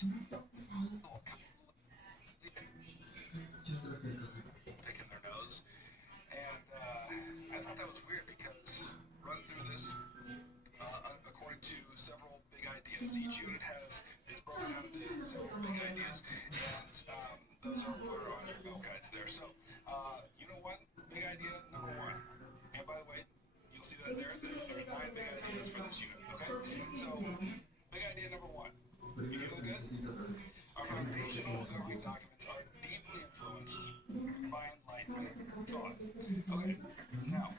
picking their nose. And I thought that was weird because run through this, according to several big ideas, each unit is broken down into several big ideas, and those are what are on your note guides there. So, unit one, big idea number one. And by the way, you'll see that there's nine big ideas for this unit. Okay, so big idea number one. You feeling good? Our foundational governing documents are deeply influenced by Enlightenment thought. Okay, now,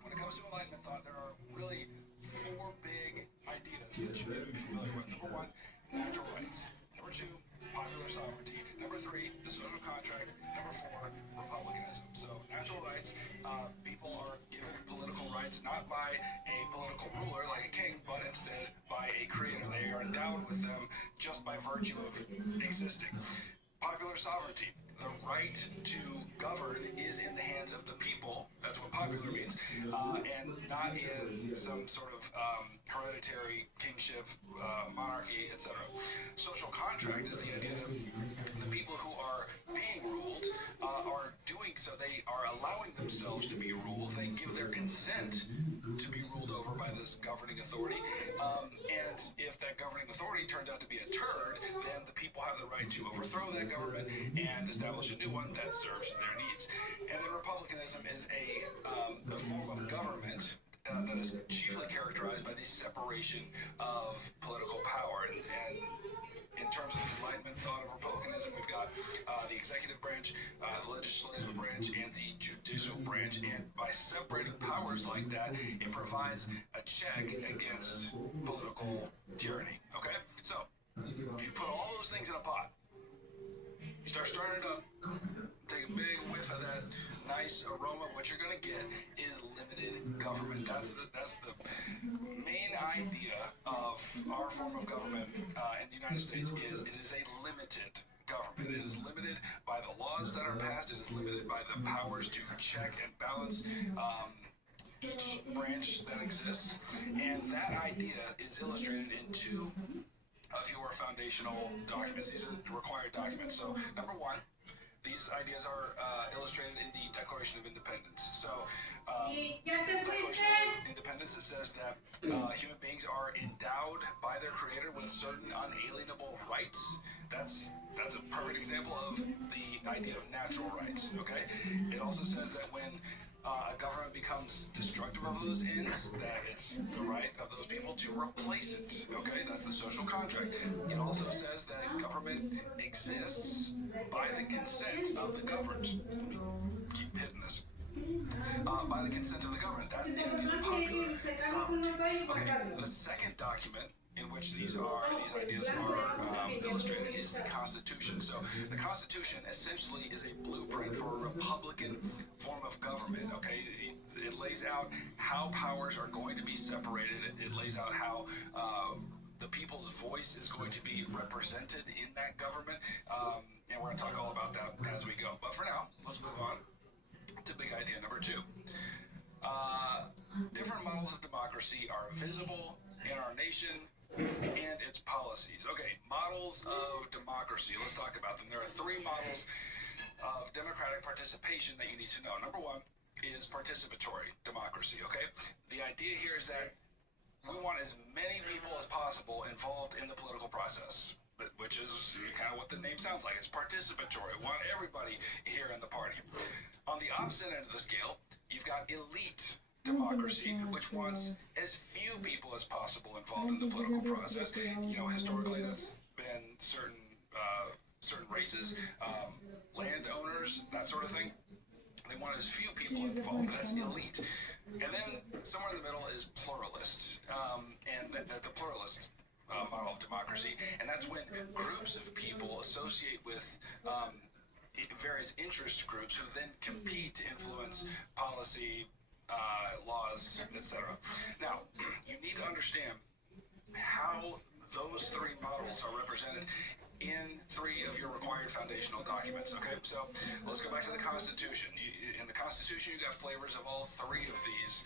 when it comes to Enlightenment thought, there are really four big ideas that you need to be familiar with. Number one, natural rights. Number two, popular sovereignty. Number three, the social contract. Number four, republicanism. So, natural rights, people are given political rights not by a political ruler like a king, but instead by a creator. They are endowed with them just by virtue of existing. Popular sovereignty. The right to govern is in the hands of the people. That's what popular means, and not in some sort of hereditary kingship, monarchy, etc. Social contract is the idea that the people who are being ruled are doing so. They are allowing themselves to be ruled. They give their consent to be ruled over by this governing authority. And if that governing authority turns out to be a turd, then the people have the right to overthrow that government and establish a new one that serves their needs. And then republicanism is a form of government that is chiefly characterized by the separation of political power. And in terms of the Enlightenment thought of republicanism, we've got the executive branch, the legislative branch, and the judicial branch. And by separating powers like that, it provides a check against political tyranny. Okay? So, you put all those things in a pot. You start stirring it up, take a big whiff of that nice aroma. What you're going to get is limited government. That's the main idea of our form of government in the United States. Is it is a limited government. It is limited by the laws that are passed. It is limited by the powers to check and balance each branch that exists. And that idea is illustrated in two of your foundational documents. These are required documents. So, number one, these ideas are illustrated in the Declaration of Independence. So, Declaration of Independence, it says that human beings are endowed by their Creator with certain unalienable rights. That's a perfect example of the idea of natural rights. Okay. It also says that when a government becomes destructive of those ends, that it's the right of those people to replace it. Okay, that's the social contract. It also says that government exists by the consent of the governed. Keep hitting this. By the consent of the government. That's the idea of popular sovereignty. Okay, the second document in which these ideas are illustrated is the Constitution. So the Constitution essentially is a blueprint for a Republican form of government. Okay, it lays out how powers are going to be separated. It lays out how the people's voice is going to be represented in that government, and we're going to talk all about that as we go. But for now, let's move on to big idea number two. Different models of democracy are visible in our nation and its policies. Okay, models of democracy. Let's talk about them. There are three models of democratic participation that you need to know. Number one is participatory democracy, okay? The idea here is that we want as many people as possible involved in the political process, which is kind of what the name sounds like. It's participatory. We want everybody here in the party. On the opposite end of the scale, you've got elite democracy, which wants as few people as possible involved in the political process. You know, historically, that's been certain races, landowners, that sort of thing. They want as few people involved. That's elite. And then somewhere in the middle is pluralists, and the pluralist model of democracy, and that's when groups of people associate with various interest groups who then compete to influence policy, laws, etc. Now, you need to understand how those three models are represented in three of your required foundational documents. Okay, so let's go back to the Constitution. In the Constitution, you got flavors of all three of these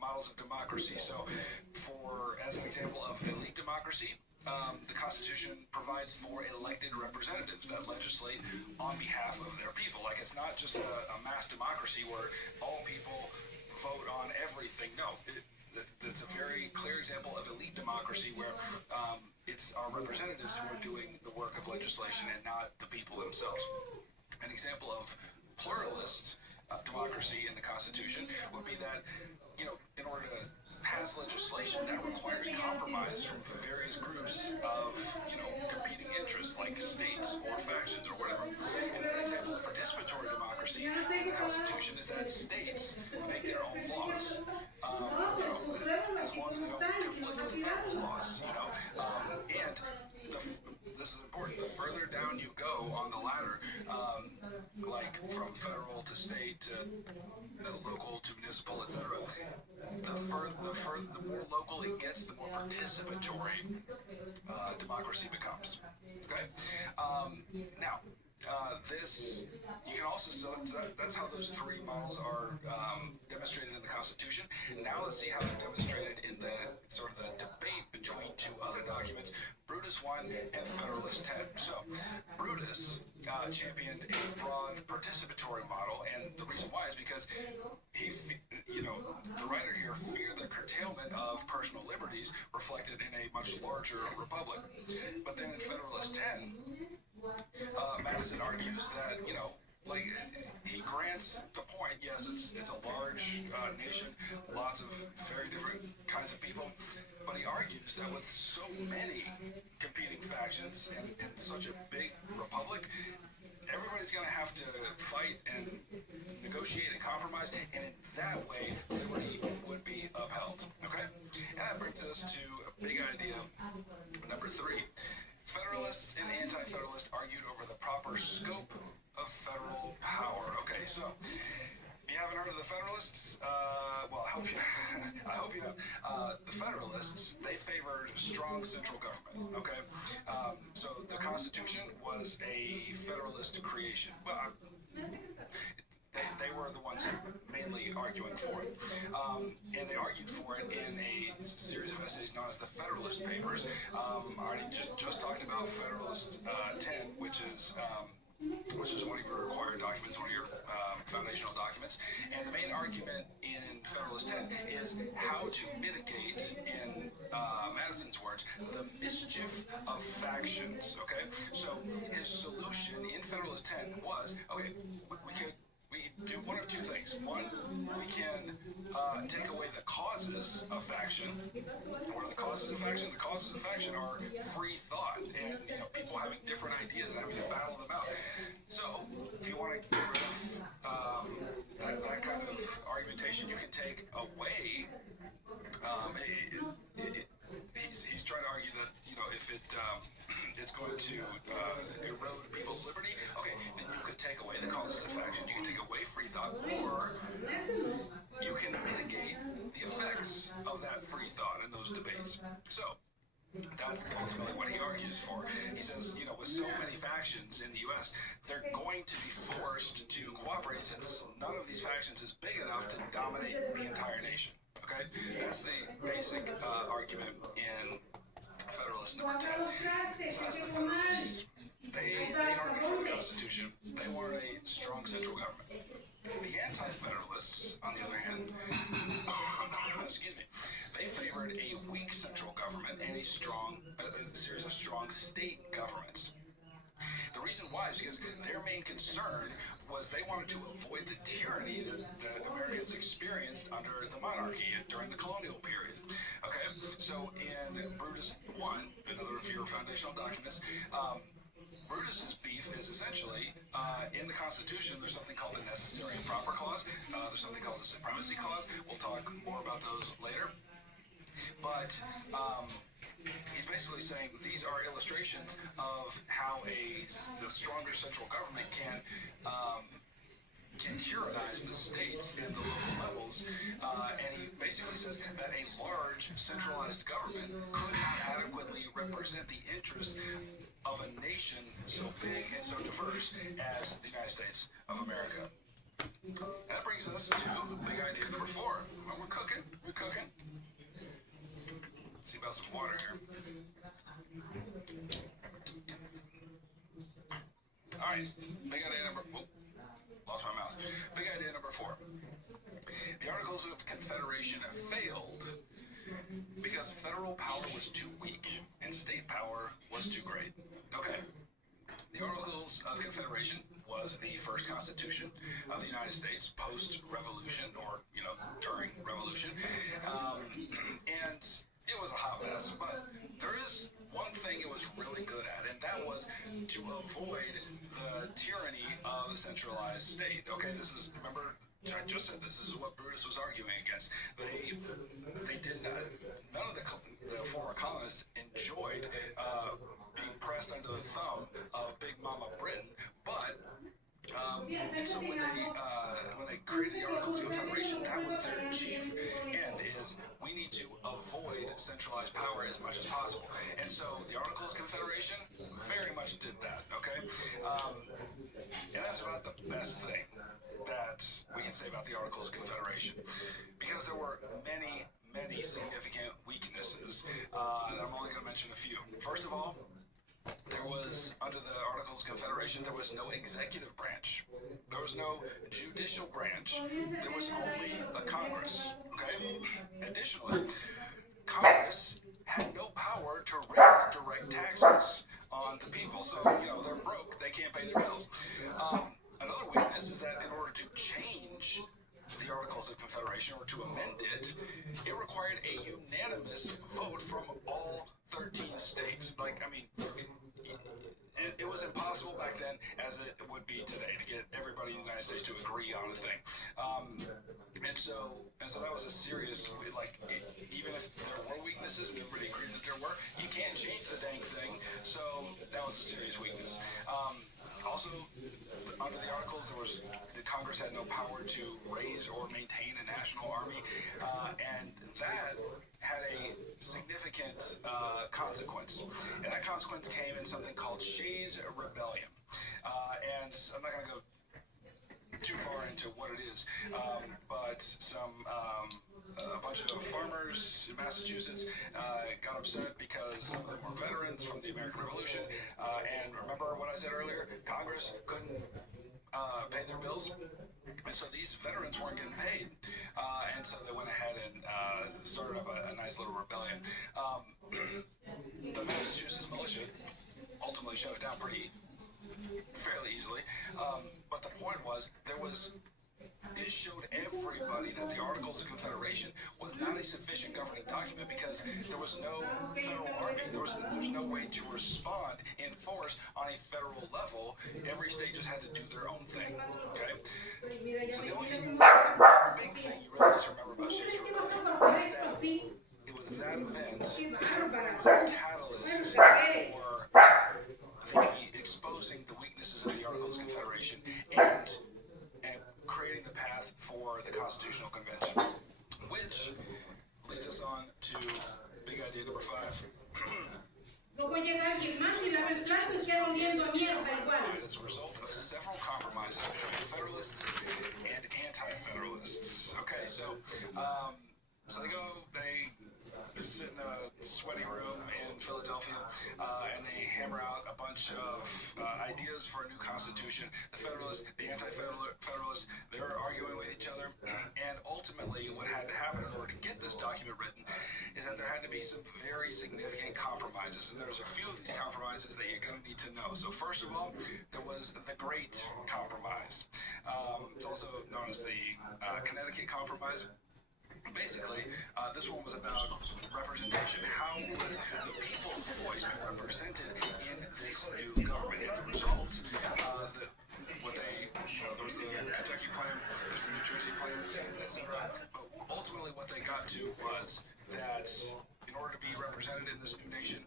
models of democracy. So, as an example of elite democracy, the Constitution provides for elected representatives that legislate on behalf of their people. Like, it's not just a mass democracy where all people vote on everything. No, it's a very clear example of elite democracy where it's our representatives who are doing the work of legislation and not the people themselves. An example of pluralist democracy in the Constitution would be that, in order to pass legislation that requires compromise from various groups of, competing interests like states or factions or whatever. And an example of participatory democracy in the Constitution is that states make their own laws. As long as they don't conflict with federal laws, and this is important, the further down you go on the ladder, like from federal to state to local to municipal, etc., the more local it gets, the more participatory democracy becomes. Okay? Now, this, you can also, that's how those three models are demonstrated in the Constitution. Now let's see how they're demonstrated in the sort of the debate between two other documents, Brutus I and Federalist X. So, Brutus championed a broad participatory model, and the reason why is because he, the writer here feared the curtailment of personal liberties reflected in a much larger republic. But then in Federalist X, Madison argues that, he grants the point, yes, it's a large nation, lots of very different kinds of people, but he argues that with so many competing factions and such a big republic, everybody's going to have to fight and negotiate and compromise, and in that way, liberty would be upheld. Okay? And that brings us to a big idea number 3. Federalists and anti-federalists argued over the proper scope of federal power. Okay, so you haven't heard of the Federalists? Well, I hope you have. The Federalists, they favored strong central government. Okay, so the Constitution was a Federalist creation. Well, they were the ones mainly arguing for it. And they argued for it in a series of essays known as the Federalist Papers. I already just talked about Federalist 10, which is one of your required documents, one of your foundational documents. And the main argument in Federalist 10 is how to mitigate, in Madison's words, the mischief of factions. Okay? So his solution in Federalist 10 was, okay, we do one of two things. One, we can take away the causes of faction. What are the causes of faction? The causes of faction are free thought and people having different ideas and having to battle them out. So, if you want to get rid of that kind of argumentation, you can take away. He's trying to argue that if it's going to erode people's liberty, okay, then you could take away the causes of faction, you can take away free thought, or you can mitigate the effects of that free thought in those debates. So, that's ultimately what he argues for. He says, with so many factions in the U.S., they're going to be forced to cooperate since none of these factions is big enough to dominate the entire nation. Okay? That's the basic argument in Federalist number 10. So that's the Federalists. They argued for the Constitution. They wanted a strong central government. The anti-federalists, on the other hand, they favored a weak central government and a series of strong state governments. The reason why is because their main concern was they wanted to avoid the tyranny that Americans experienced under the monarchy during the colonial period. Okay, so in Brutus I, another of your foundational documents, Brutus's beef is essentially, in the Constitution, there's something called the Necessary and Proper Clause. There's something called the Supremacy Clause. We'll talk more about those later. But he's basically saying these are illustrations of how a stronger central government can tyrannize the states and the local levels, and he basically says that a large centralized government could not adequately represent the interests of a nation so big and so diverse as the United States of America. That brings us to big idea number 4. Well, we're cooking. See about some water here. right. Big idea number. Lost my mouse. Big idea number 4. The Articles of Confederation failed because federal power was too weak and state power was too great. Okay. The Articles of Confederation was the first constitution of the United States post-revolution, or, during revolution. And it was a hot mess, but there is one thing it was really good at, and that was to avoid the tyranny of the centralized state. Okay, remember, I just said this is what Brutus was arguing against. They did not, none of the former colonists enjoyed being pressed under the thumb of Big Mama Britain, but so when they created the Articles of Confederation, that was their chief end, is we need to avoid centralized power as much as possible. And so the Articles of Confederation very much did that, okay? And that's about the best thing that we can say about the Articles of Confederation, because there were many, many significant weaknesses, and I'm only going to mention a few. First of all, there was, under the Articles of Confederation, there was no executive branch. There was no judicial branch. There was only a Congress, okay? Additionally, Congress had no power to raise direct taxes on the people. So, they're broke. They can't pay their bills. Another weakness is that in order to change the Articles of Confederation, or to amend it, it required a unanimous vote from all 13 states. It was impossible back then, as it would be today, to get everybody in the United States to agree on a thing. And so that was a serious, even if there were weaknesses, and everybody agreed that there were, you can't change the dang thing. So that was a serious weakness. Also, under the Articles, the Congress had no power to raise or maintain a national army, and that had a significant consequence. And that consequence came in something called Shays' Rebellion. And I'm not going to go too far into what it is, but a bunch of farmers in Massachusetts got upset because some of them were veterans from the American Revolution, and remember what I said earlier, Congress couldn't pay their bills, and so these veterans weren't getting paid, and so they went ahead and started up a nice little rebellion. The Massachusetts militia ultimately shut it down fairly easily, but the point was, it showed everybody that the Articles of Confederation was not a sufficient governing document, because there was no federal army. There's no way to respond in force on a federal level. Every state just had to do their own thing. Okay? So the only big thing you really need to remember about Shays' Rebellion is that it was that event that was the catalyst for exposing the weaknesses of the Articles of Confederation and creating the path for the Constitutional Convention, which leads us on to big idea number 5. As a result of several compromises between Federalists and Anti-Federalists. Okay, so they sit in a sweaty room in Philadelphia, and they hammer out a bunch of ideas for a new constitution. The Federalists, the Anti-Federalists, they're arguing with each other, and ultimately what had to happen in order to get this document written is that there had to be some very significant compromises, and there's a few of these compromises that you're going to need to know. So first of all, there was the Great Compromise. It's also known as the Connecticut Compromise. Basically, this one was about representation. How would the people's voice be represented in this new government? And the result, there was the Kentucky plan, there's the New Jersey plan, etc. But ultimately what they got to was that in order to be represented in this new nation,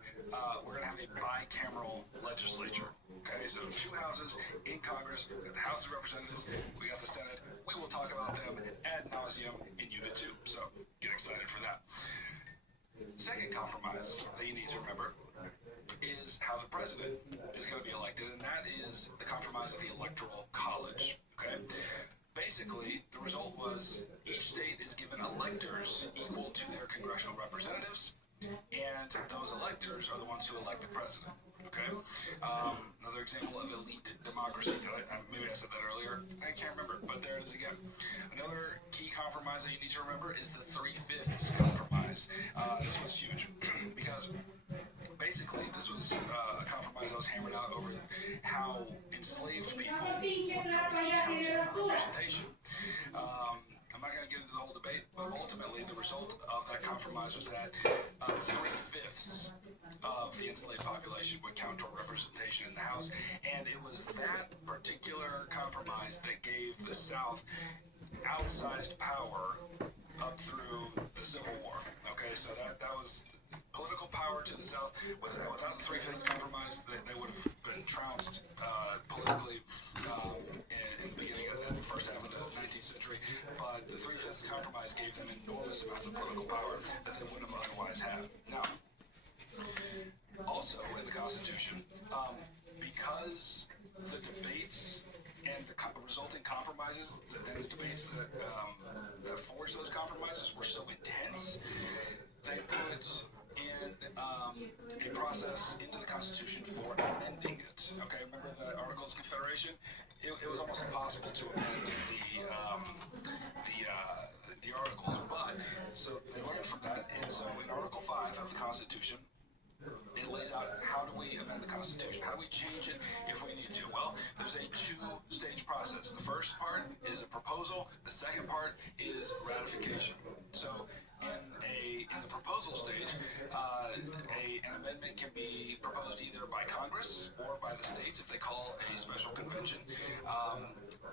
we're going to have a bicameral legislature. Okay, so 2 houses in Congress. We got the House of Representatives, we got the Senate. We will talk about them ad nauseum in Unit 2, so get excited for that. Second compromise that you need to remember is how the president is going to be elected, and that is the compromise of the Electoral College. Okay? Basically, the result was each state is given electors equal to their congressional representatives, and those electors are the ones who elect the president. Okay. Another example of elite democracy. Maybe I said that earlier. I can't remember, but there it is again. Another key compromise that you need to remember is the 3/5 compromise. This was huge because basically this was a compromise that was hammered out over how enslaved people would count for representation. I'm not going to get into the whole debate, but ultimately the result of that compromise was that 3/5 of the enslaved population would count toward representation in the House, and it was that particular compromise that gave the South outsized power up through the Civil War. Okay, so that was political power to the South. Without the 3/5 compromise, they would have been trounced politically in the beginning of the first half of the 19th century. But the 3/5 compromise gave them enormous amounts of political power that they wouldn't have otherwise had. Now, also in the Constitution, because the debates and the resulting compromises and the debates that forged those compromises were so intense, they put in a process into the Constitution for amending it. Okay, remember the Articles of Confederation? It was almost impossible to amend the Articles, but so they learned from that, and so in Article 5 of the Constitution, it lays out how do we amend the Constitution, how do we change it if we need to. Well, there's a two-stage process. The first part is a proposal. The second part is ratification. So in the proposal stage, an amendment can be proposed either by Congress or by the states if they call a special convention,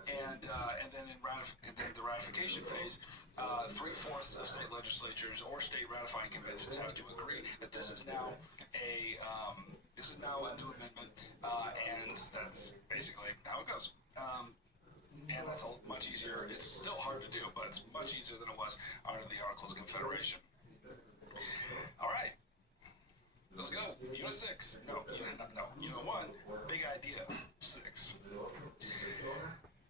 and then in the ratification phase, 3/4 of state legislatures or state ratifying conventions have to agree that this is now a new amendment, and that's basically how it goes. And that's much easier. It's still hard to do, but it's much easier than it was under the Articles of Confederation. All right, let's go. Unit 6. No, Unit 1. Big idea. 6.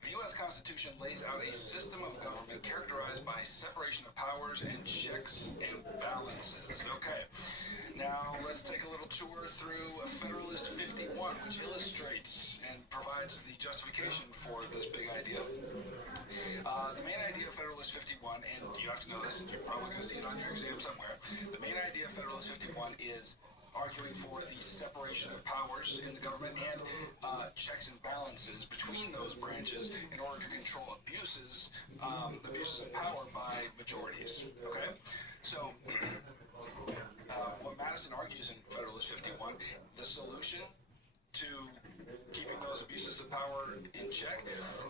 The U.S. Constitution lays out a system of government characterized by separation of powers and checks and balances. Okay, now let's take a little tour through Federalist 51, which illustrates and provides the justification for this big idea. The main idea of Federalist 51, and you have to know this, and you're probably going to see it on your exam somewhere, the main idea of Federalist 51 is arguing for the separation of powers in the government and checks and balances between those branches in order to control abuses of power by majorities. Okay, so what Madison argues in Federalist 51, the solution to keeping those abuses of power in check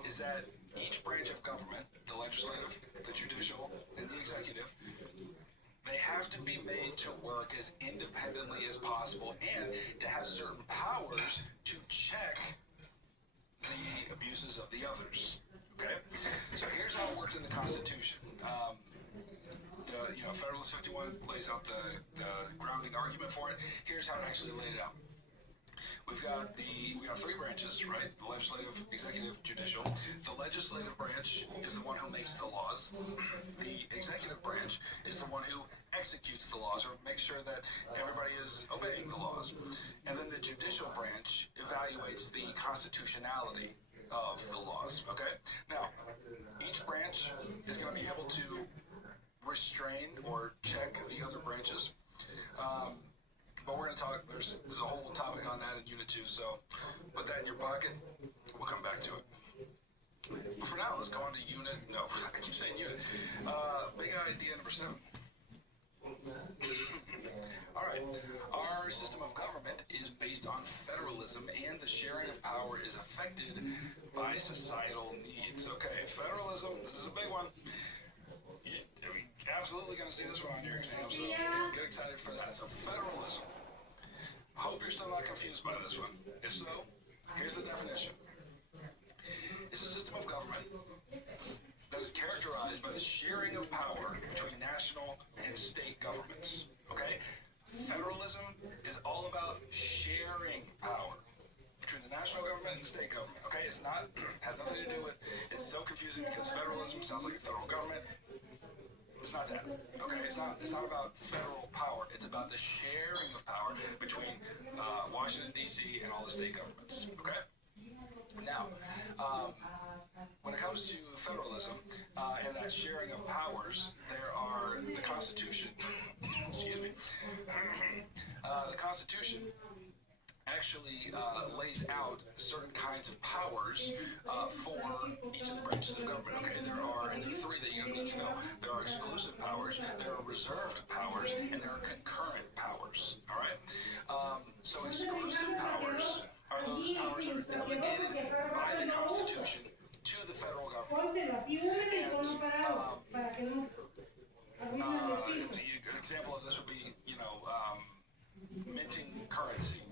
is that each branch of government, the legislative, the judicial, and the executive, they have to be made to work as independently as possible and to have certain powers to check the abuses of the others. Okay? So here's how it worked in the Constitution. Federalist 51 lays out the grounding argument for it. Here's how it actually laid out. We have three branches, right? The legislative, executive, judicial. The legislative branch is the one who makes the laws. The executive branch is the one who executes the laws or makes sure that everybody is obeying the laws. And then the judicial branch evaluates the constitutionality of the laws, okay? Now, each branch is going to be able to restrain or check the other branches. But we're going to talk, there's a whole topic on that in Unit 2, so put that in your pocket. We'll come back to it. But for now, let's go on to I keep saying Unit. Big idea number 7. All right, our system of government is based on federalism, and the sharing of power is affected by societal needs. Okay, federalism, this is a big one. You're absolutely going to see this one on your exam, so get excited for that. So federalism. Hope you're still not confused by this one. If so, here's the definition. It's a system of government that is characterized by the sharing of power between national and state governments. Okay? Federalism is all about sharing power between the national government and the state government. Okay? It's not, has nothing to do with, it's so confusing because federalism sounds like a federal government. It's not that. Okay, it's not about federal power. It's about the sharing of power between Washington, D.C., and all the state governments. Okay? Now, when it comes to federalism and that sharing of powers, there are the Constitution. Excuse me. The Constitution actually lays out certain kinds of powers for each of the branches of government. Okay, there are three that you need to know. There are exclusive powers, there are reserved powers, and there are concurrent powers. All right. So exclusive powers are those powers that are delegated by the Constitution to the federal government. And an example of this would be, minting currency.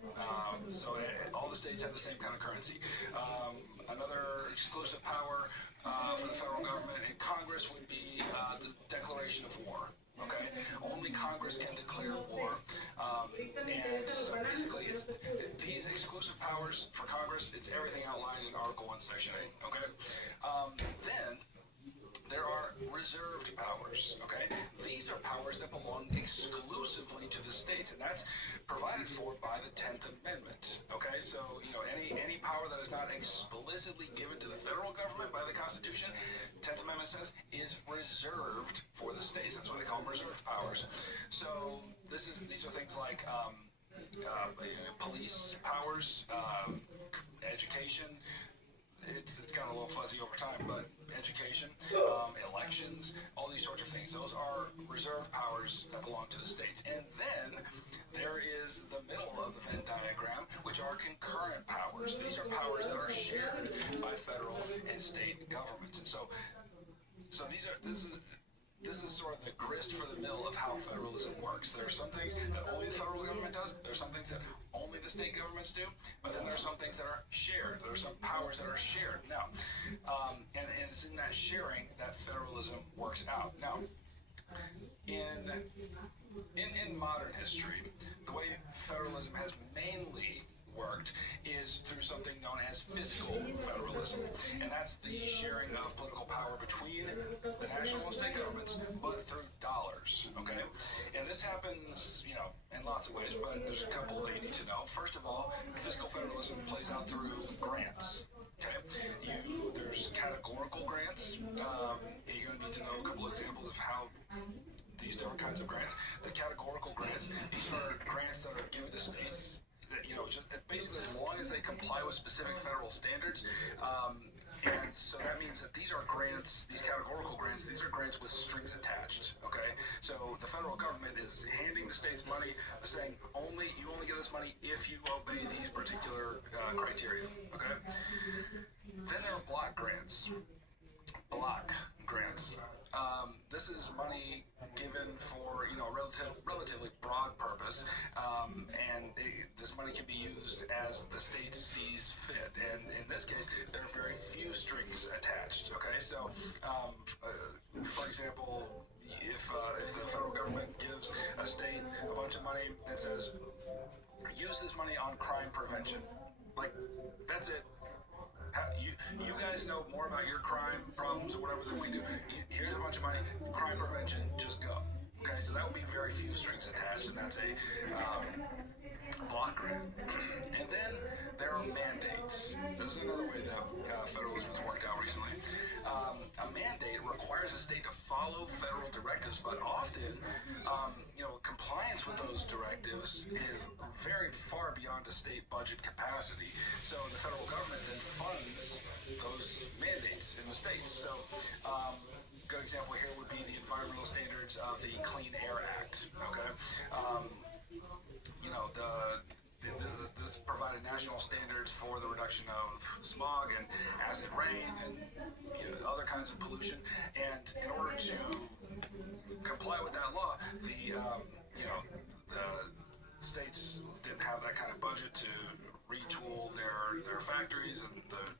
So all the states have the same kind of currency. Another exclusive power for the federal government and Congress would be the declaration of war. Okay, only Congress can declare war, and so basically, it's these exclusive powers for Congress. It's everything outlined in Article 1, Section 8. Okay, then there are reserved powers. Okay, these are powers that belong exclusively to the states, and that's provided for by the 10th Amendment. Okay, so any power that is not explicitly given to the federal government by the Constitution, 10th Amendment says, is reserved for the states. That's what they call them, reserved powers. So these are things like police powers, education. It's gotten a little fuzzy over time, but education, elections, all these sorts of things. Those are reserved powers that belong to the states. And then there is the middle of the Venn diagram, which are concurrent powers. These are powers that are shared by federal and state governments. And so this is sort of the grist for the mill of how federalism works. There are some things that only the federal government does. There are some things that only the state governments do. But then there are some things that are shared. There are some powers that are shared. Now, and it's in that sharing that federalism works out. Now, in modern history, the way federalism has mainly worked is through something known as fiscal federalism, and that's the sharing of political power between the national and state governments, but through dollars. Okay, and this happens, in lots of ways, but there's a couple that you need to know. First of all, fiscal federalism plays out through grants. Okay, there's categorical grants. You're going to need to know a couple of examples of how these different kinds of grants. The categorical grants, these are grants that are given to states. Just basically as long as they comply with specific federal standards. And so that means that these are grants, these categorical grants, these are grants with strings attached, okay? So the federal government is handing the states money, saying you only get this money if you obey these particular criteria, okay? Then there are block grants. This is money given for a relatively broad purpose, and this money can be used as the state sees fit. And in this case, there are very few strings attached. Okay, so for example, if the federal government gives a state a bunch of money and says, use this money on crime prevention, like that's it. You guys know more about your crime problems or whatever than we do. Here's a bunch of money, crime prevention, just go. Okay, so that would be very few strings attached, and that's a block grant. And then there are mandates. This is another way that federalism has worked out recently. A mandate requires a state to follow federal directives, but often, compliance with those directives is very far beyond a state budget capacity. So the federal government then funds those mandates in the states. So a good example here would be the environmental standards of the Clean Air Act. Okay, this provided national standards for the reduction of smog and acid rain and other kinds of pollution. And in order to comply with that law, the states didn't have that kind of budget to retool their factories and the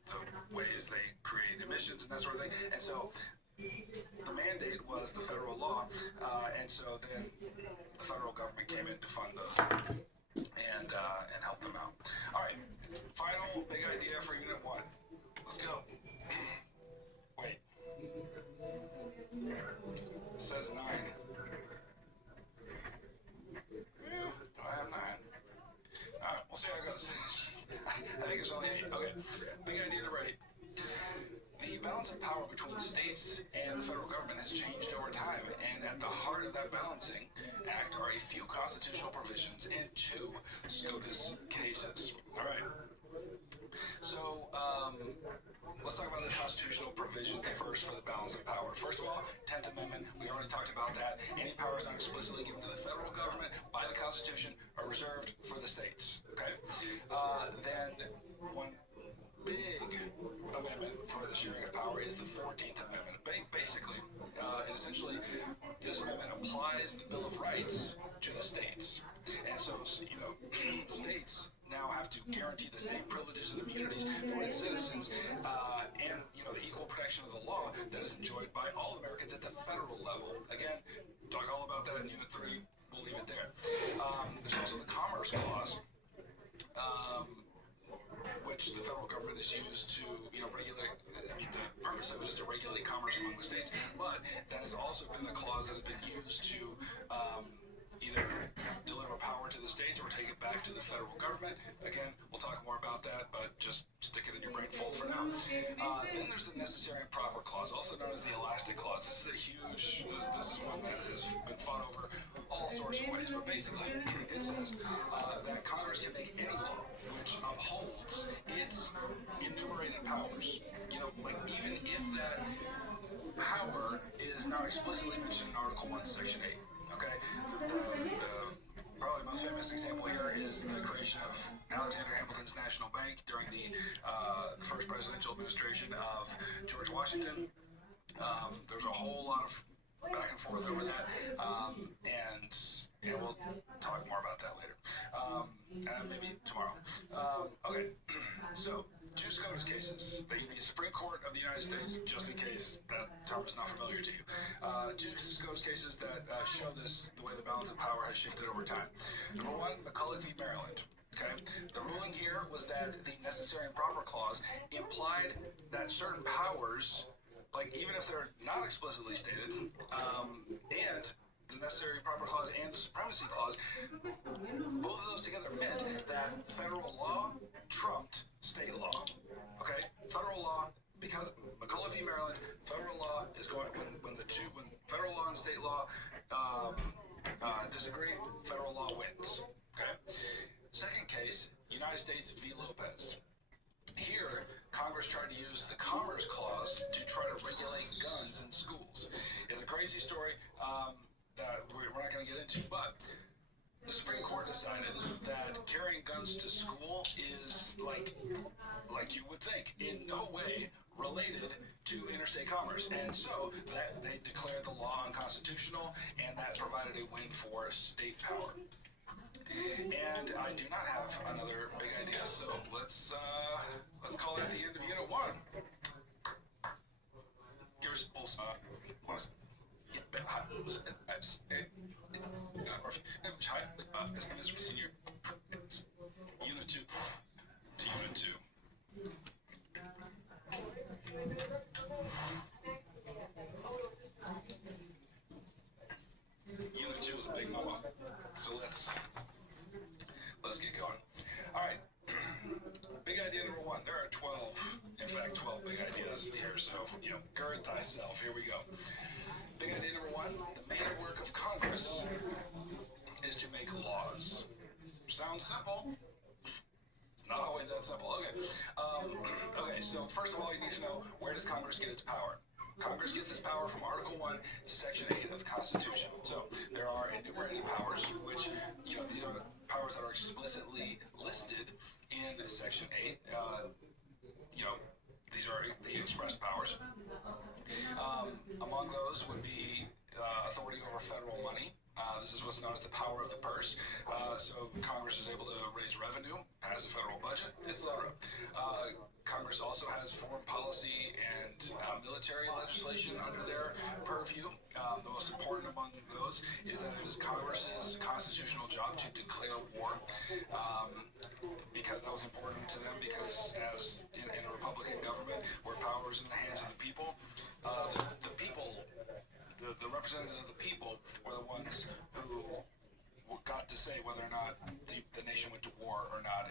ways they create emissions and that sort of thing. And so the mandate was the federal law, and so then the federal government came in to fund those and help them out. All right, final big idea for Unit 1. Let's go. Wait. It says 9. Do I have 9? All right. We'll see how it goes. I think there's only 8. Okay. Big idea to right. The balance of power between states and the federal government has changed over time, and at the heart of that balancing act are a few constitutional provisions and 2 SCOTUS cases. All right. So, let's talk about the constitutional provisions first for the balance of power. First of all, 10th Amendment, we already talked about that. Any powers not explicitly given to the federal government by the Constitution are reserved for the states. Okay? Then, one big amendment for the sharing of power is the 14th Amendment. Basically, essentially, this amendment applies the Bill of Rights to the states. And so, states now have to guarantee the same privileges and immunities for its citizens, and the equal protection of the law that is enjoyed by all Americans at the federal level. Again, talk all about that in Unit 3. We'll leave it there. There's also the Commerce Clause, which the federal government is used to, regulate. I mean, the purpose of it is to regulate commerce among the states, but that has also been a clause that has been used to either deliver power to the states or take it back to the federal government. Again, we'll talk more about that, but just stick it in your brain full for now. Then there's the Necessary and Proper Clause, also known as the Elastic Clause. This is a huge, this is one that has been fought over all sorts of ways, but basically it says that Congress can make any law which upholds its enumerated powers. Like even if that power is not explicitly mentioned in Article 1, Section 8. Okay, the probably most famous example here is the creation of Alexander Hamilton's National Bank during the first presidential administration of George Washington. There's a whole lot of back and forth over that, and we'll talk more about that later, maybe tomorrow. Okay, so 2 SCOTUS cases. The Supreme Court of the United States, just in case that term is not familiar to you. 2 SCOTUS cases that show the way the balance of power has shifted over time. Number 1, McCulloch v. Maryland. Okay, the ruling here was that the Necessary and Proper Clause implied that certain powers, like even if they're not explicitly stated, and the Necessary and Proper Clause and the Supremacy Clause, both of those together meant that federal law trumped state law. Okay, federal law, because McCulloch v. Maryland, federal law is going when federal law and state law disagree, federal law wins. Okay. Second case, United States v. Lopez. Here, Congress tried to use the Commerce Clause to try to regulate guns in schools. It's a crazy story that we're not going to get into, but the Supreme Court decided that carrying guns to school is like you would think, in no way related to interstate commerce. And so that they declared the law unconstitutional, and that provided a win for state power. And I do not have another big idea, so let's call it the end of Unit 1. Here's senior Unit 2 to Unit 2. Unit 2 is a big mama, so let's get going. All right, big idea number 1. There are 12 big ideas here, so gird thyself. Here we go. Big idea number 1: the main work of Congress is to make laws. Sounds simple. It's not always that simple. Okay, so first of all, you need to know, where does Congress get its power? Congress gets its power from Article 1, Section 8 of the Constitution. So there are enumerated powers, which, these are the powers that are explicitly listed in Section 8. These are the express powers. Among those would be authority over federal money. This is what's known as the power of the purse. So Congress is able to raise revenue, pass the federal budget, etc. Congress also has foreign policy and military legislation under their purview. The most important among those is that it is Congress's constitutional job to declare war, because that was important to them, because as in a Republican government where power is in the hands of the people, the people, the representatives of the people were the ones who got to say whether or not the nation went to war or not,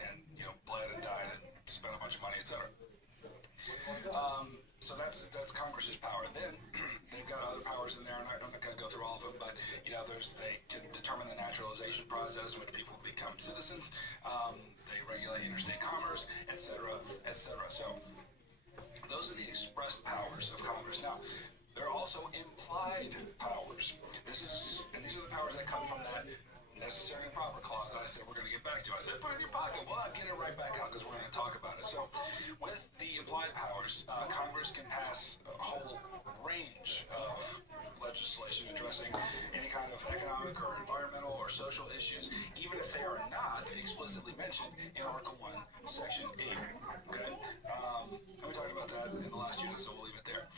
So that's Congress's power. And then they've got other powers in there, and I'm not going to go through all of them, but they can determine the naturalization process, which people become citizens. They regulate interstate commerce, etc., etc. So those are the expressed powers of Congress. Now, there are also implied powers. These are the powers that come from that necessary and proper clause that I said we're going to get back to. I said, put it in your pocket. Well, I'll get it right back out because we're going to talk about it. So, with the implied powers, Congress can pass a whole range of legislation addressing any kind of economic or environmental or social issues, even if they are not explicitly mentioned in Article 1, Section 8. Okay? And we talked about that in the last unit, so we'll leave it there.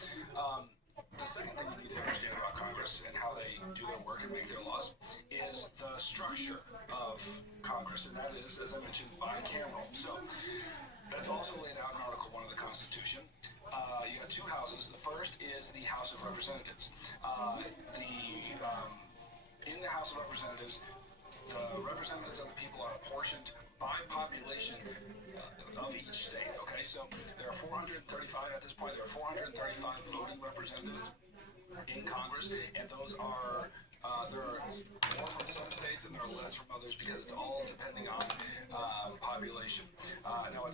The second thing you need to understand about Congress and how they do their work and make their laws is the structure of Congress, and that is, as I mentioned, bicameral. So that's also laid out in Article 1 of the Constitution. You got two houses. The first is the House of Representatives. In the House of Representatives, the representatives of the people are apportioned by population of each state. Okay, so there are 435 at this point. There are 435 voting representatives in Congress, and those are there are more from some states and there are less from others because it's all depending on population. Now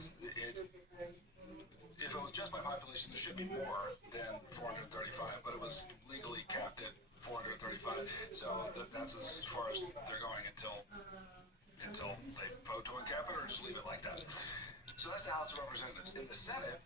if it was just by population, there should be more than 435, but it was legally capped at 435. So that's as far as they're going until they vote to uncap it or just leave it like that. So that's the House of Representatives. In the Senate,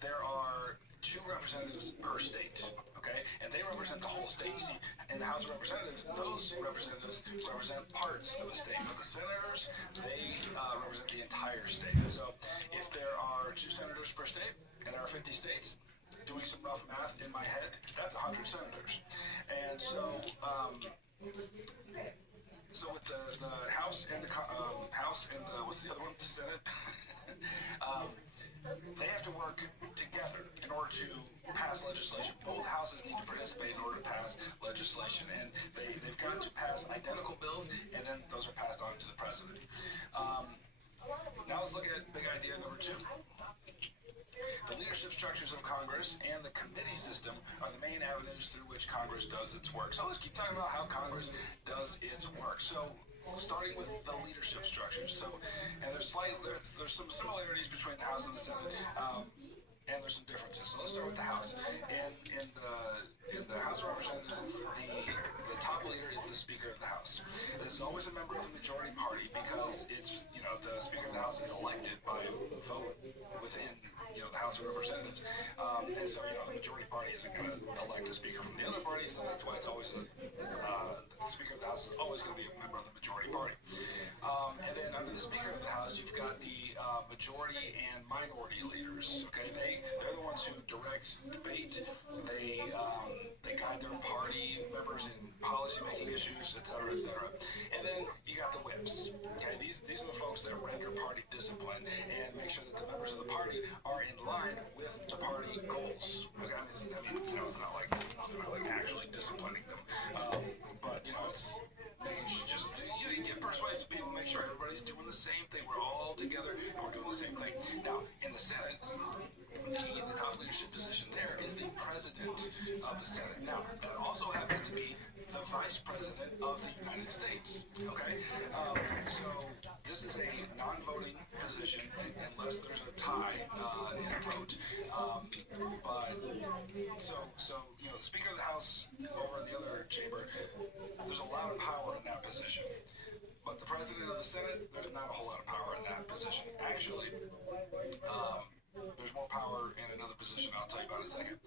there are 2 representatives per state, okay? And they represent the whole state. You see, in the House of Representatives, those representatives represent parts of a state. But the senators, they represent the entire state. So if there are 2 senators per state, and there are 50 states, doing some rough math in my head, that's 100 senators. And so with the House and the what's the other one? The Senate. They have to work together in order to pass legislation. Both houses need to participate in order to pass legislation, and they've got to pass identical bills, and then those are passed on to the president. Now let's look at big idea number 2. The leadership structures of Congress and the committee system are the main avenues through which Congress does its work. So let's keep talking about how Congress does its work. So starting with the leadership structures. So, and there's some similarities between the House and the Senate, and there's some differences. So let's start with the House. In the House of Representatives, the top leader is the Speaker of the House. This is always a member of the majority party because it's the Speaker of the House is elected by vote within the House of Representatives, and so the majority party isn't going to elect a speaker from the other party, so that's why it's always the Speaker of the House is always going to be a member of the majority party. And then under the Speaker of the House, you've got the majority and minority leaders. Okay, they're the ones who direct debate. They guide their party members in policy-making issues, etc., etc. And then you got the whips. Okay, these are the folks that render party discipline and make sure that the members of the party are in line with the party goals. Okay, it's not like actually disciplining them, but it's making sure just you get persuasive people, make sure everybody's doing the same thing. We're all together and we're doing the same thing. Now, in the Senate, the top leadership position there is the president of the Senate. Now, that also happens to be the vice president of the United States. Okay, so this is a non-voting position unless there's a tie in a vote. But the Speaker of the House over in the other chamber, there's a lot of power in that position. But the president of the Senate, there's not a whole lot of power in that position. Actually, there's more power in another position I'll tell you about in a second.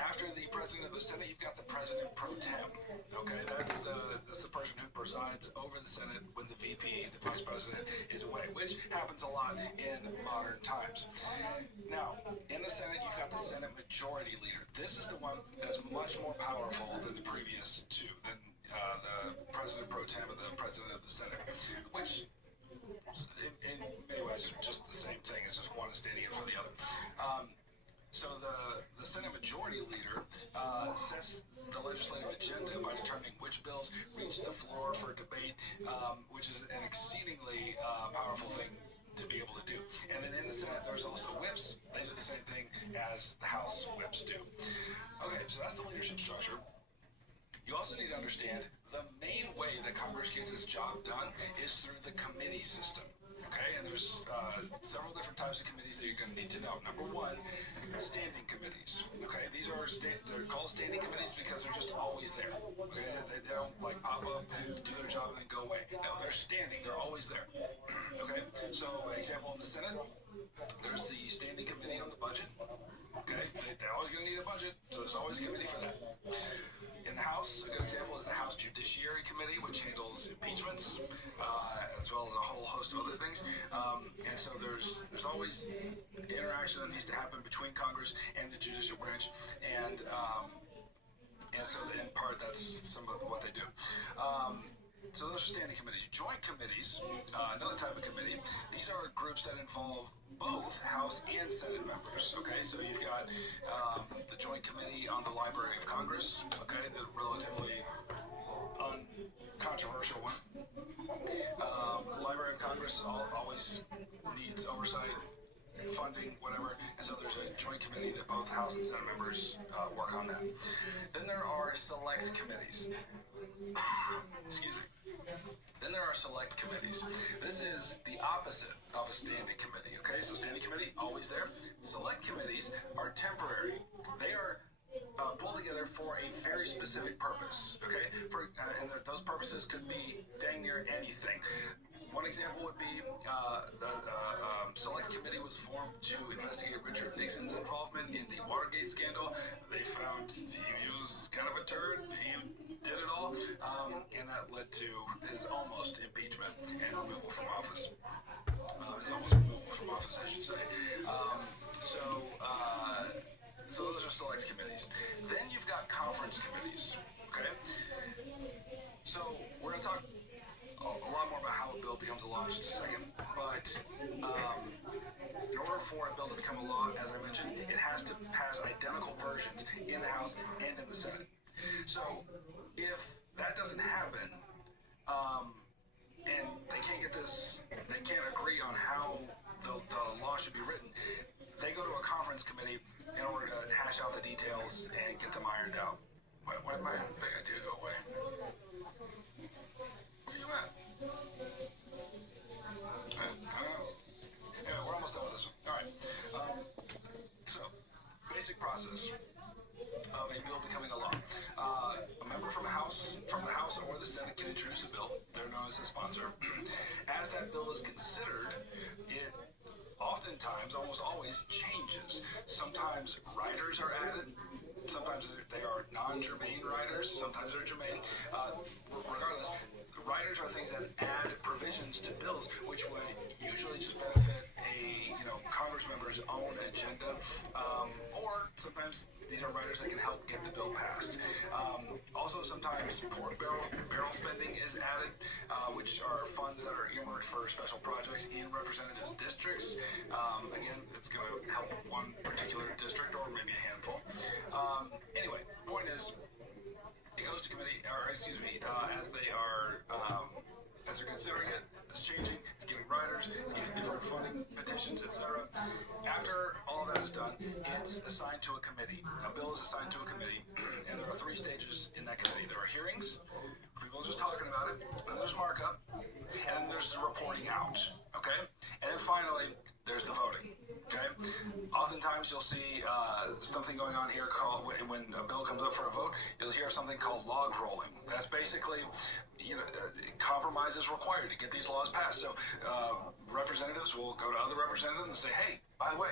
After the president of the Senate, you've got the president pro tem. Okay, that's the person who presides over the Senate when the VP, the vice president, is away, which happens a lot in modern times. Now, in the Senate, you've got the Senate Majority Leader. This is the one that's much more powerful than the previous two, than the president pro tem and the president of the Senate, which in many ways are just the same thing. It's just one is standing in for the other. So the Senate Majority Leader sets the legislative agenda by determining which bills reach the floor for debate, which is an exceedingly powerful thing to be able to do. And then in the Senate, there's also whips. They do the same thing as the House whips do. Okay, so that's the leadership structure. You also need to understand the main way that Congress gets its job done is through the committee system. Okay, and there's several different types of committees that you're going to need to know. Number one, standing committees. Okay, these are they're called standing committees because they're just always there. Okay, they don't like pop up, do their job, and then go away. No, they're standing. They're always there. Okay, so example in the Senate, there's the standing committee on the budget. Okay, they're always going to need a budget, so there's always a committee for that. In the House, a good example is the House Judiciary Committee, which handles impeachments, as well as a whole host of other things. And so there's always interaction that needs to happen between Congress and the judicial branch, and so in part that's some of what they do. So those are standing committees. Joint committees, another type of committee. These are groups that involve both House and Senate members. Okay, so you've got the Joint Committee on the Library of Congress. Okay, the relatively uncontroversial one. Library of Congress always needs oversight, funding, whatever, and so there's a joint committee that both House and Senate members work on that. Then there are select committees. Excuse me. Then there are select committees. This is the opposite of a standing committee, okay? So standing committee, always there. Select committees are temporary. They are pulled together for a very specific purpose, okay? And those purposes could be dang near anything. One example would be the select committee was formed to investigate Richard Nixon's involvement in the Watergate scandal. They found he was kind of a turd. He did it all, and that led to his almost impeachment and removal from office. His almost removal from office, I should say. So those are select committees. Then you've got conference committees. Okay. So we're going to talk a lot more about how a bill becomes a law in just a second, but in order for a bill to become a law, as I mentioned, it has to pass identical versions in the House and in the Senate. So if that doesn't happen, and they can't get this, they can't agree on how the law should be written, they go to a conference committee in order to hash out the details and get them ironed out. Why did my big idea go away? Where you at? I don't know. Anyway, we're almost done with this one. All right. So, basic process of a bill becoming a law. A member from the House or the Senate can introduce a bill. They're known as a sponsor. As that bill is considered, it oftentimes, almost always, changes. Sometimes riders are added. Sometimes they are non-germane riders. Sometimes they're germane. Regardless, riders are things that add provisions to bills, which would usually just benefit a Congress member's own agenda, or sometimes these are riders that can help get the bill passed. Also, sometimes pork barrel spending is added, which are funds that are earmarked for special projects in representatives' districts. Again, it's going to help one particular district or maybe a handful. Anyway, point is, it goes to committee, as they're considering it, it's changing, it's getting riders, it's getting different funding petitions, etc. After all of that is done, it's assigned to a committee. A bill is assigned to a committee, and there are 3 stages in that committee. There are hearings, people just talking about it, and there's markup, and then there's the reporting out, okay? And then finally, there's the voting, okay? Oftentimes you'll see something going on here called, when a bill comes up for a vote, you'll hear something called log rolling. That's basically, compromise is required to get these laws passed. So representatives will go to other representatives and say, hey, by the way,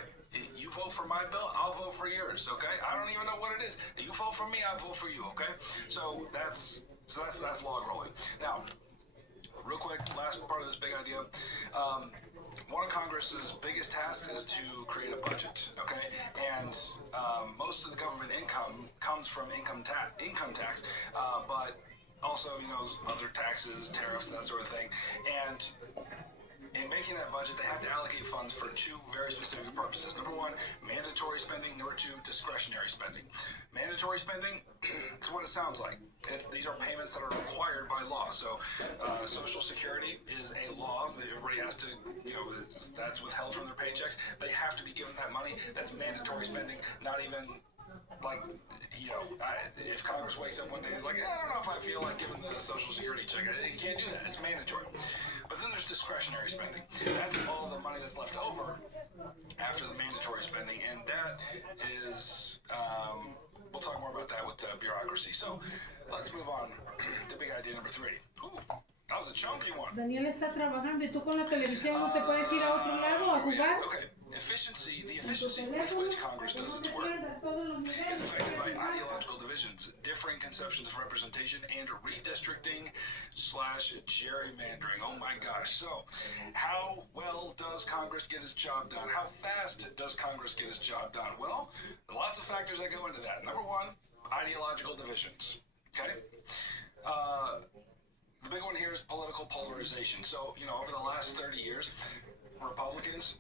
you vote for my bill, I'll vote for yours, okay? I don't even know what it is. You vote for me, I vote for you, okay? So that's log rolling. Now, real quick, last part of this big idea. One of Congress's biggest tasks is to create a budget, okay? And most of the government income comes from income tax, but also, other taxes, tariffs, that sort of thing. And in making that budget, they have to allocate funds for 2 very specific purposes. Number 1, mandatory spending. Number 2, discretionary spending. Mandatory spending is what it sounds like. these are payments that are required by law. So Social Security is a law. Everybody has to, that's withheld from their paychecks. They have to be given that money. That's mandatory spending, not even like, if Congress wakes up one day and is like, I don't know if I feel like giving the Social Security check. You can't do that. It's mandatory. But then there's discretionary spending. That's all the money that's left over after the mandatory spending, and that is, we'll talk more about that with the bureaucracy. So let's move on to big idea number 3. Ooh, that was a chunky one. Daniel está trabajando y tú con la televisión no te puedes ir a otro lado a jugar. Okay. The efficiency with which Congress does its work is affected by ideological divisions, differing conceptions of representation, and redistricting / gerrymandering. Oh my gosh. So, how well does Congress get its job done? How fast does Congress get its job done? Well, lots of factors that go into that. Number 1, ideological divisions. Okay? The big one here is political polarization. So, over the last 30 years, Republicans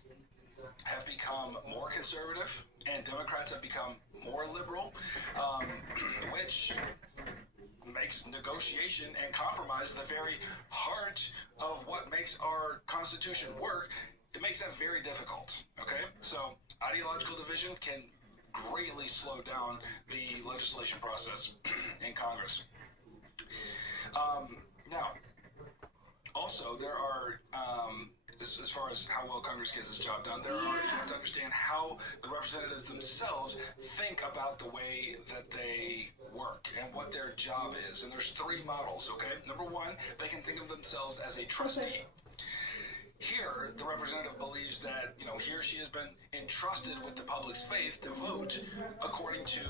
have become more conservative and Democrats have become more liberal, which makes negotiation and compromise the very heart of what makes our Constitution work. It makes that very difficult, okay? So ideological division can greatly slow down the legislation process in Congress. Now, also there are, as far as how well Congress gets its job done, you have to understand how the representatives themselves think about the way that they work and what their job is. And there's 3 models, okay? Number 1, they can think of themselves as a trustee. Here, the representative believes that, he or she has been entrusted with the public's faith to vote according to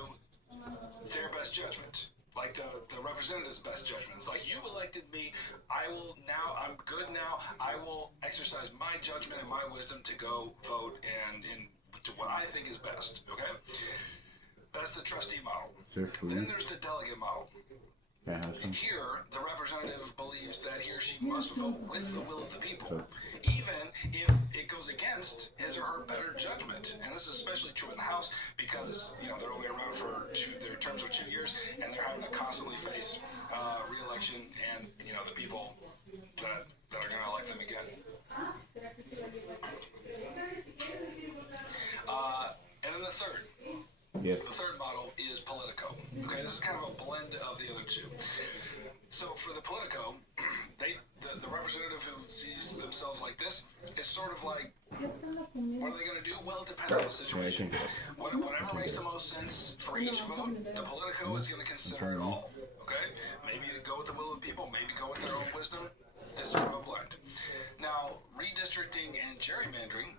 their best judgment. Like the representative's best judgment. It's like, you elected me, I'm good now, I will exercise my judgment and my wisdom to go vote and to what I think is best, okay? That's the trustee model. Then there's the delegate model. And here, the representative believes that he or she must vote with the will of the people, even if it goes against his or her better judgment. And this is especially true in the House because, they're only around for their terms of 2 years, and they're having to constantly face re-election and, the people that are going to elect them again. And then the third. Yes. The third model is Politico. Okay, this is kind of a blend of the other 2. So for the Politico, the representative who sees themselves like this is sort of like, what are they going to do? Well, it depends on the situation. Whatever makes the most sense for each vote, the Politico is going to consider it all. Okay? Maybe go with the will of the people, maybe go with their own wisdom. It's sort of a blend. Now, redistricting and gerrymandering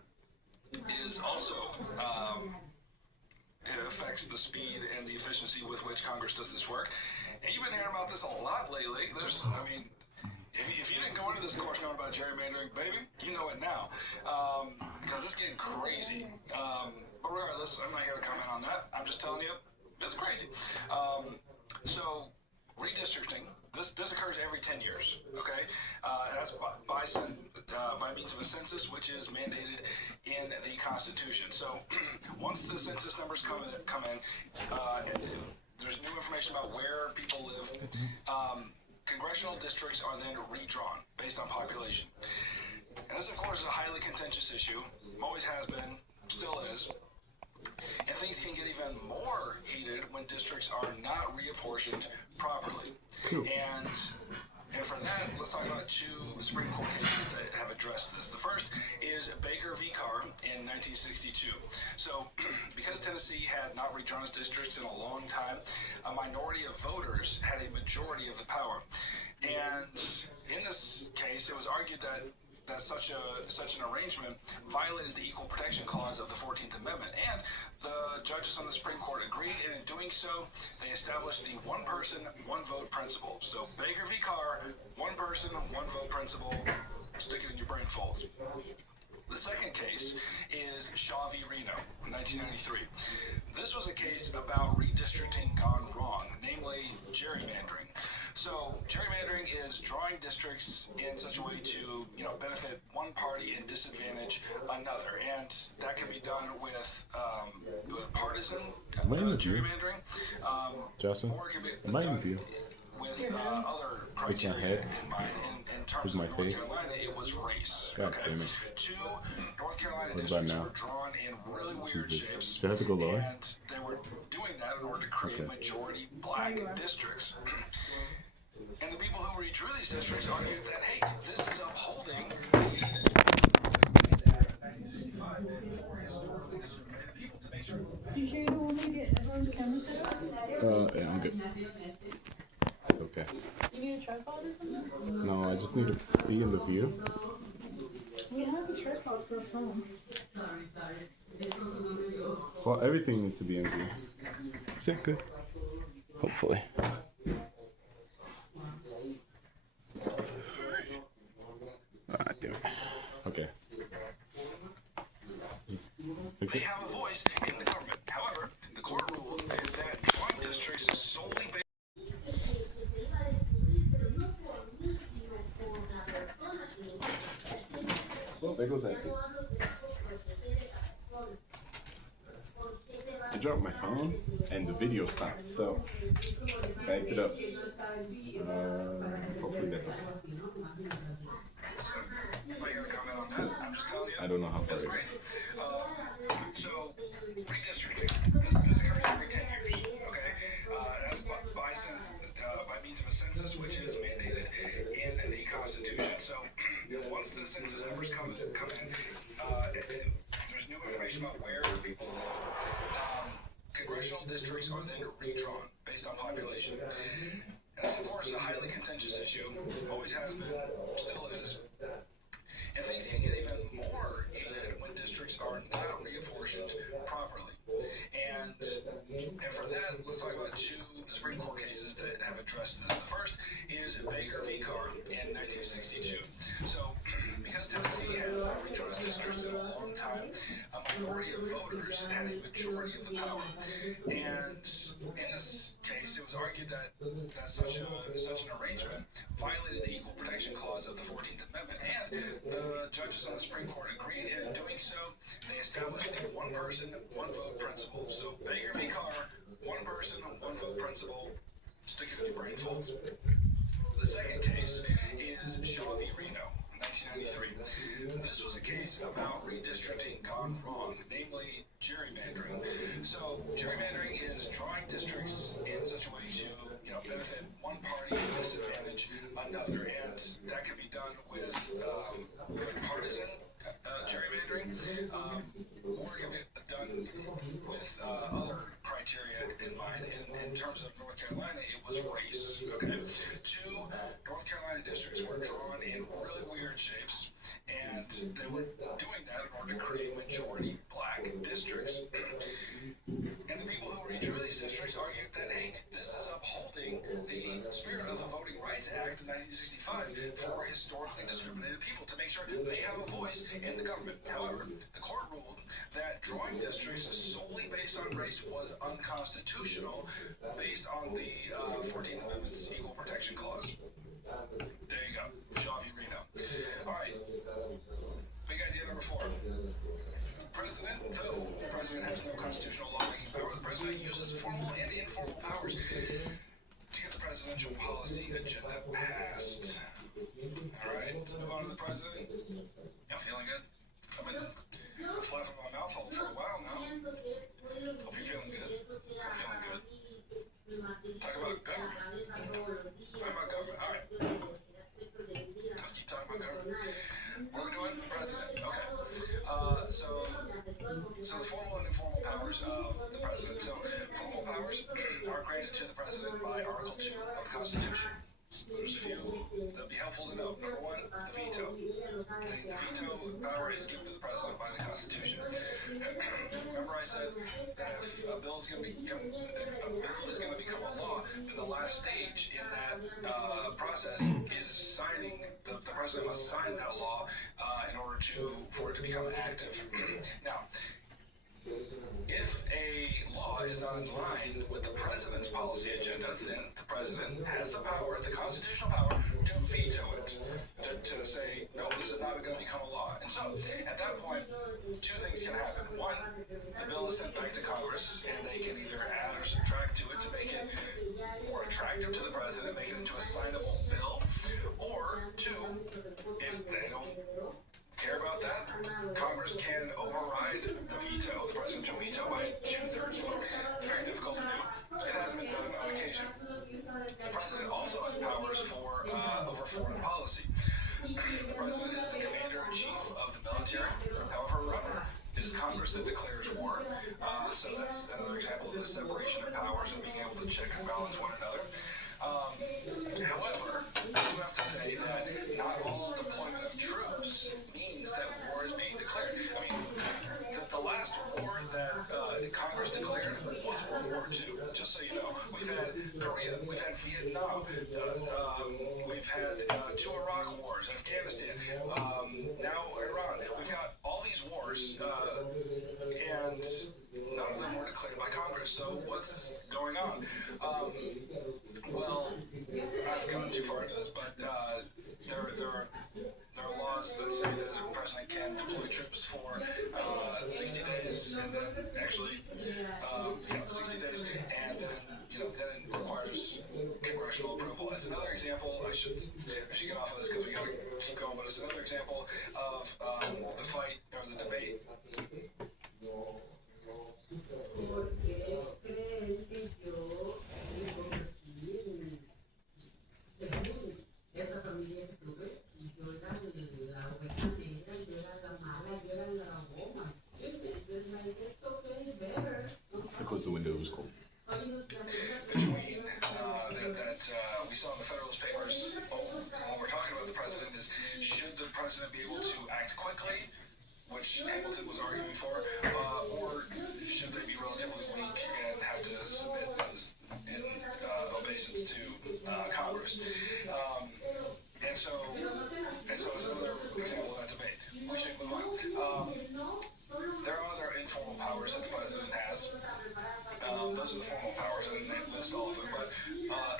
is also... it affects the speed and the efficiency with which Congress does this work. And you've been hearing about this a lot lately. If you didn't go into this course knowing about gerrymandering, baby, you know it now. Because it's getting crazy. But regardless, I'm not here to comment on that. I'm just telling you, it's crazy. So, redistricting, this occurs every 10 years, okay? That's by means of a census, which is mandated in the Constitution. So once the census numbers come in, there's new information about where people live. Congressional districts are then redrawn based on population. And this, of course, is a highly contentious issue. Always has been, still is. And things can get even more heated when districts are not reapportioned properly. Cool. And for that, let's talk about 2 Supreme Court cases that have addressed this. The first is Baker v. Carr in 1962. So, because Tennessee had not redrawn its districts in a long time, a minority of voters had a majority of the power. And in this case, it was argued that such an arrangement violated the Equal Protection Clause of the 14th Amendment. And the judges on the Supreme Court agreed, and in doing so, they established the one person, one vote principle. So Baker v. Carr, one person, one vote principle, stick it in your brain folds. The second case is Shaw v. Reno, 1993. This was a case about redistricting gone wrong, namely gerrymandering. So gerrymandering is drawing districts in such a way to, benefit one party and disadvantage another, and that can be done with partisan gerrymandering. Justin, Or it can be I'm waiting for you. with other Where's my criteria head? in mind. In terms Where's of my North face? Carolina, it was race. God Okay. damn it. 2 North Carolina What about districts now? were drawn in really weird Jesus. shapes. Do I have to go lower? And they were doing that in order to create Okay. majority black districts. And the people who redrew these districts argued that, hey, this is upholding You sure you don't want me to get everyone's camera set up? Yeah, I'm good. Okay. You need a tripod or something? No, I just need to be in the view. We have a tripod for a phone. Well, everything needs to be in view. Is that good? Hopefully. Ah, damn it. Okay. Just fix they it. have a voice in the government. However, the court ruled that drawing districts is solely based Well, there goes that too. I dropped my phone and the video stopped, so backed it up. Hopefully that's okay. I'm just telling you. I don't know how far It's it great. is. So, redistricting. This occurs every 10 years. Okay? That's by means of a census, which is mandated in the Constitution. So, once the census numbers come in, there's new information about where people congressional districts are then redrawn based on population. And this, of course, is a highly contentious issue. Always has been, still is. And things can get even more heated when districts are not reapportioned properly. And for that, let's talk about 2 Supreme Court cases that have addressed this. The first is Baker v. Carr in 1962. So, because Tennessee had not redrawn its districts in a long time, a minority of voters had a majority of the power. And in this case, it was argued that such an arrangement violated the Equal Protection Clause of the 14th Amendment, and the judges on the Supreme Court agreed, and in doing so, they established the one person, one vote principle. So Baker v. Carr, one person, one vote principle, stick it in your brain folds. The second case is Shaw v. Reno, 1993. This was a case about redistricting gone wrong, namely gerrymandering. So gerrymandering is drawing districts in such a way to benefit one party and disadvantage another, and that can be done with partisan gerrymandering, or it can be done with other criteria in mind. In terms of North Carolina, it was race. Okay, 2 North Carolina districts were drawn in really weird shapes, and they were doing that in order to create majority black districts. And the people who redrew these districts argued that, hey, this is upholding the spirit of the Voting Rights Act of 1965 for historically discriminated people, to make sure they have a voice in the government. However, the court ruled that drawing districts solely based on race was unconstitutional based on the 14th Amendment's Equal Protection Clause. There you go. Shaw v. Reno. All right. Big idea number 4. Though the president has no constitutional lawmaking power, the president uses formal and informal powers to get the presidential policy agenda passed. All right, let's move on to the president. Y'all feeling good? I've been flapping my mouth hole for a while now. Hope you're feeling good. I'm feeling good. Talk about government. Talk about government. All right. Let's keep talking about government. What are we doing? The president. Okay. So the formal and informal powers of the president. So formal powers are granted to the president by Article 2 of the Constitution. There's a few that would be helpful to know. Number 1, the veto. The veto power is given to the president by the Constitution. Remember I said that if a bill is going to become a law, then the last stage in that process is signing. The president must sign that law in order for it to become active. Now, if a law is not in line with the president's policy agenda, then the president has the power, the constitutional power, to veto it, to say, no, this is not going to become a law. And so, at that point, 2 things can happen. 1, the bill is sent back to Congress, and they can either add or subtract to it to make it more attractive to the president, make it foreign policy. The president is the commander-in-chief of the military. However, remember, it is Congress that declares war. So that's another example of the separation of powers and being able to check and balance one another. However, I do have to say that not all deployment of troops means that war is being declared. I mean, the last war that Congress declared was World War II. Just so you know, we've had Korea, we've had Vietnam, we've had 2 Iraq wars, Afghanistan, now Iran. We've got all these wars, and none of them were declared by Congress. So what's going on? Well, I've gone too far into this, but there are laws that say that the president can deploy troops for 60 days, and then actually 60 days, and then then it requires congressional approval. It's another example. I should get off of this because we got to keep going, but it's another example of the fight or the debate. Because the window was cold. Between that we saw in the Federalist Papers when we're talking about the president is, should the president be able to act quickly, which Hamilton was arguing for, or should they be relatively weak and have to submit in obeisance to Congress? And so it's another example of that debate. We should move on. There are other informal powers that the president has. Those are the formal powers, and they list all of them. But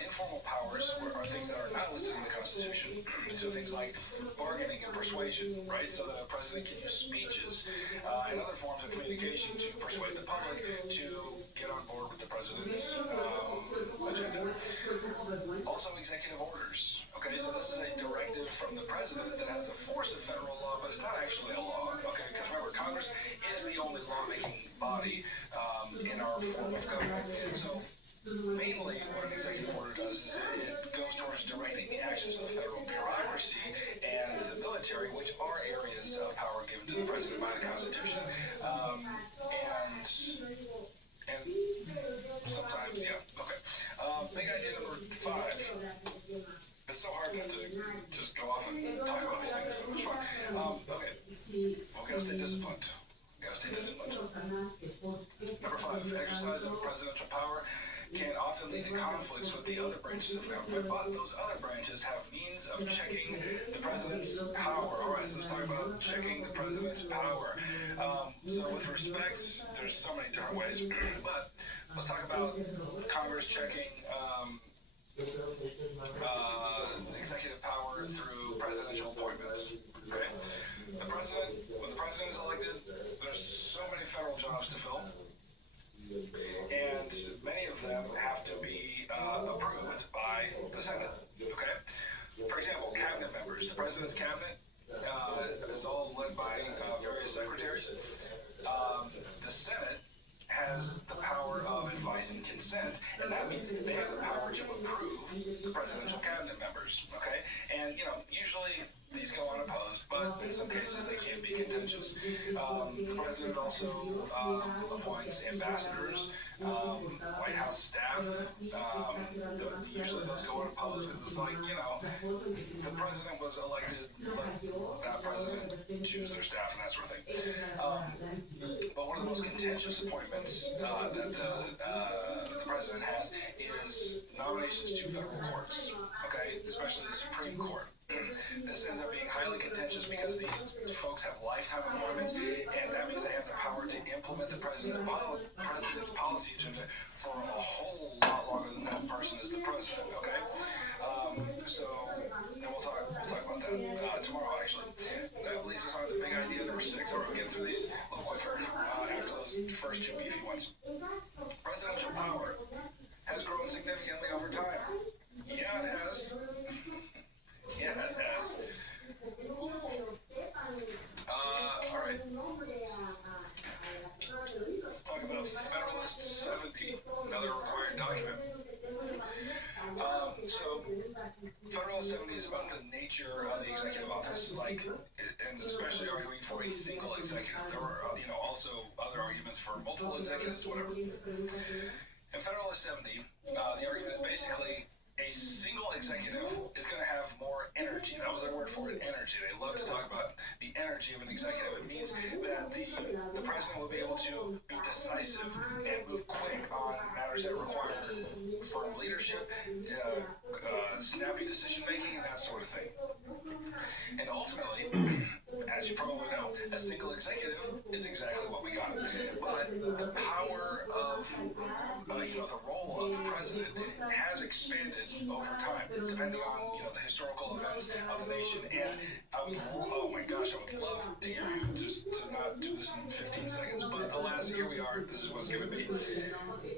informal powers are things that are not listed in the Constitution. So things like bargaining and persuasion, right? So the president can use speeches and other forms of communication to persuade the public to get on board with the president's agenda. Also, executive orders. Okay, so this is a directive from the president that has the force of federal law, but it's not actually a law. Okay, because remember, Congress is the only lawmaking body in our form of government. So mainly what an executive order does is it goes towards directing the actions of the federal bureaucracy and the military, which are areas of power given to the president by the Constitution. And sometimes, okay. Big idea number 5. It's so hard not to just go off and talk about these things. It's so much fun. Okay. Well, we gotta stay disciplined. Number 5, exercise of presidential power can often lead to conflicts with the other branches of government, but those other branches have means of checking the president's power. All right, so let's talk about checking the president's power. So with respect, there's so many different ways, but let's talk about Congress checking executive power through presidential appointments. Okay? When the president is elected, there's so many federal jobs to fill, and many of them have to be approved by the Senate. Okay? For example, cabinet members. The president's cabinet is all led by various secretaries. The Senate has the power of advice and consent, and that means they have the power to approve the presidential cabinet members, okay? And, usually these go unopposed, but in some cases they can be contentious. The president also appoints ambassadors, White House staff. Usually those go unopposed because it's like, the president was elected, let that president choose their staff and that sort of thing. But one of the most contentious appointments that the president has is nominations to federal courts, okay, especially the Supreme Court. This ends up being highly contentious because these folks have lifetime appointments, and that means they have the power to implement the president's policy agenda for a whole lot longer than that person is the president, okay? And we'll talk about that tomorrow, actually. That leads us on to big idea number 6. We're getting through these a little quicker after those first 2 beefy ones. Presidential power has grown significantly over time. Yeah, it has. Yeah, it has. All right. Let's talk about Federalist 70, another required document. So, Federalist 70 is about the single executive. There were, also other arguments for multiple executives, whatever. In Federalist 70, the argument is basically a single executive is going to have more energy. That was their word for it, energy. They love to talk about the energy of an executive. It means that the president will be able to be decisive and move quick on matters that require firm leadership, snappy decision making, and that sort of thing. And ultimately, as you probably know, a single executive is exactly what we got. But the power of, the role of the president has expanded over time, depending on, the historical events of the nation. And I would love to hear you just to not do this in 15 seconds. But alas, here we are. This is what it's going to be.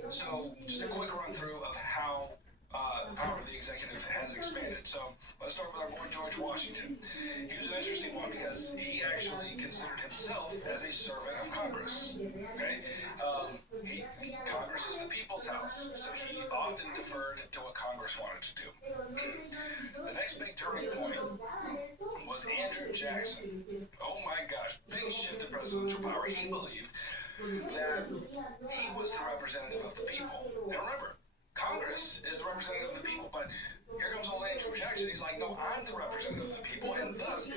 So, just a quick run through of how the power of the executive has expanded. So let's start with our boy George Washington. He was an interesting one because he actually considered himself as a servant of Congress. Okay, Congress is the people's house, so he often deferred to what Congress wanted to do. The next big turning point was Andrew Jackson. Oh my gosh, big shift in presidential power. He believed that he was the representative of the people. And remember, Congress is the representative of the people, but here comes old Andrew Jackson. He's like, no, I'm the representative of the people, and thus,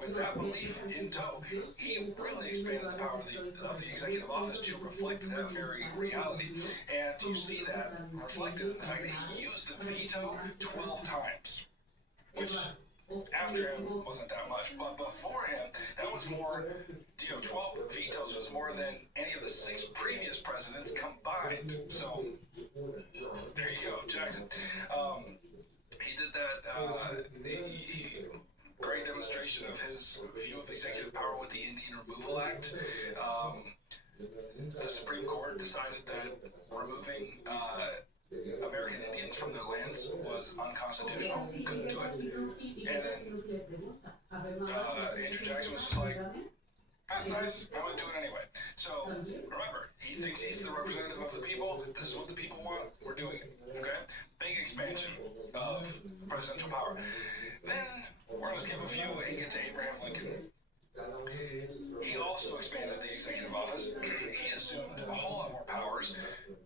with that belief in tow, he really expanded the power of the executive office to reflect that very reality. And you see that reflected in the fact that he used the veto 12 times, which after him wasn't that much, but before him, that was more, 12 vetoes was more than any of the 6 previous presidents combined. So, there you go, Jackson. He did that, great demonstration of his view of executive power with the Indian Removal Act. The Supreme Court decided that removing American Indians from their lands was unconstitutional. Couldn't do it. And then Andrew Jackson was just like, that's nice. I'm going to do it anyway. So remember, he thinks he's the representative of the people. This is what the people want. We're doing it. Okay? Big expansion of presidential power. Then we're going to skip a few and get to Abraham Lincoln. He also expanded the executive office. He assumed a whole lot more powers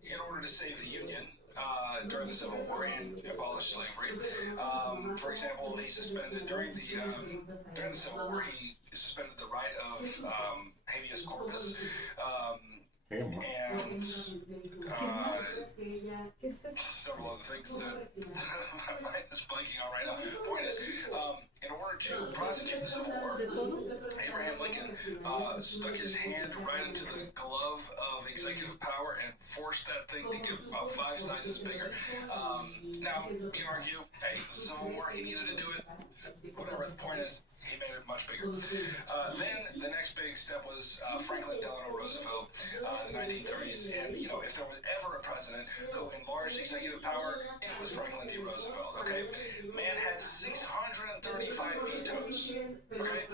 in order to save the Union during the Civil War and abolish slavery. For example, he suspended during the Civil War, he suspended the right of habeas corpus. And several other things that my mind is blanking on right now. The point is, in order to prosecute the Civil War, Abraham Lincoln stuck his hand right into the glove of executive power and forced that thing to get about 5 sizes bigger. Now, you can argue, hey, the Civil War, he needed to do it. Whatever, the point is, he made it much bigger. Then the next big step was Franklin Delano Roosevelt in the 1930s. And, if there was ever a president who enlarged executive power, it was Franklin D. Roosevelt, okay? Man had 635 vetoes, okay?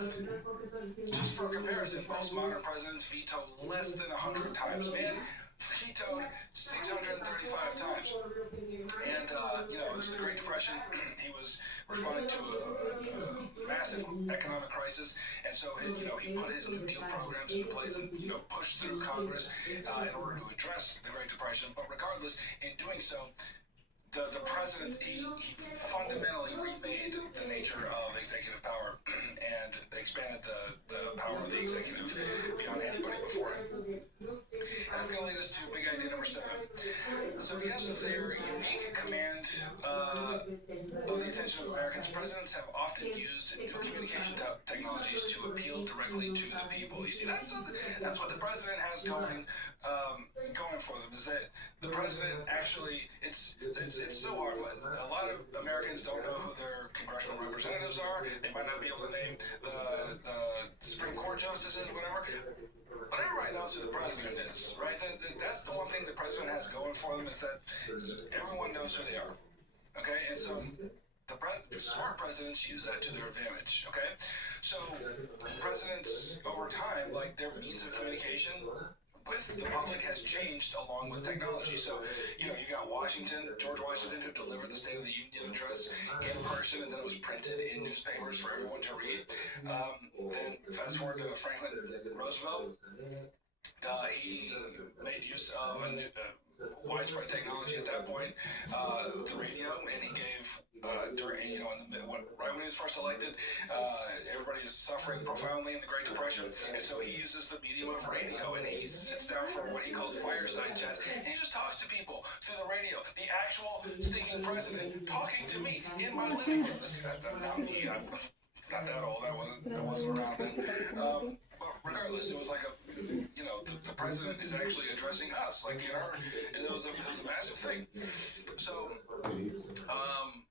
Just for comparison, most modern presidents veto less than 100 times. Man vetoed 635 times. And, it was the Great Depression. He was responding to a massive economic crisis. And so, he put his New Deal programs into place and, pushed through Congress in order to address the Great Depression. But regardless, in doing so, the president, he fundamentally remade the nature of executive power and expanded the power of the executive beyond anybody before him. And that's going to lead us to big idea number 7. So because of their unique command of the attention of Americans, presidents have often used new communication technologies to appeal directly to the people. You see, that's what the president has going for them, is that the president actually, it's so hard. A lot of Americans don't know who their congressional representatives are. They might not be able to name the Supreme Court justices or whatever. But everybody knows who the president is, right? That's the one thing the president has going for them, is that everyone knows who they are. Okay? And so the smart presidents use that to their advantage. Okay? So presidents, over time, like, their means of communication with the public has changed along with technology. So, you know, you got George Washington, who delivered the State of the Union address in person, and then it was printed in newspapers for everyone to read. Then fast forward to Franklin Roosevelt. He made use of widespread technology at that point, the radio, and he gave right when he was first elected, everybody is suffering profoundly in the Great Depression, and so he uses the medium of radio, and he sits down for what he calls fireside chats, and he just talks to people through the radio. The actual stinking president talking to me in my living room. This guy, not me. I'm not that old. I wasn't around then. But regardless, it was like the president is actually addressing us. Like, it was a massive thing. So,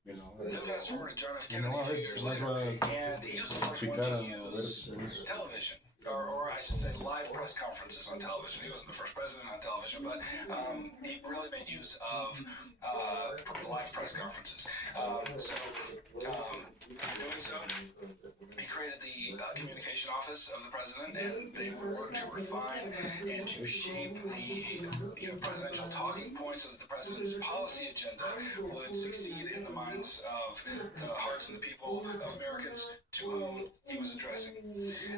then fast forward to John F. Kennedy a few years later, and he was the first one to use television. Or I should say live press conferences on television. He wasn't the first president on television, but he really made use of live press conferences. Doing so, he created the communication office of the president, and they were working to refine and to shape the presidential talking points so that the president's policy agenda would succeed in the minds of the hearts and the people of Americans to whom he was addressing.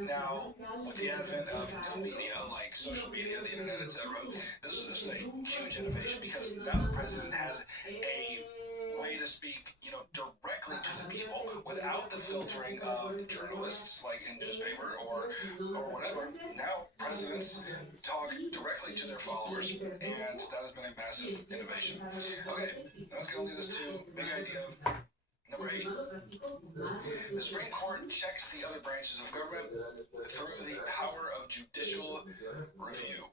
Now, with the advent of new media like social media, the internet, etc., this was a huge innovation because now the president has a way to speak, directly to the people without the filtering of journalists, like in newspaper or whatever. Now presidents talk directly to their followers, and that has been a massive innovation. Okay, let's go do this to big idea. Number 8, the Supreme Court checks the other branches of government through the power of judicial review.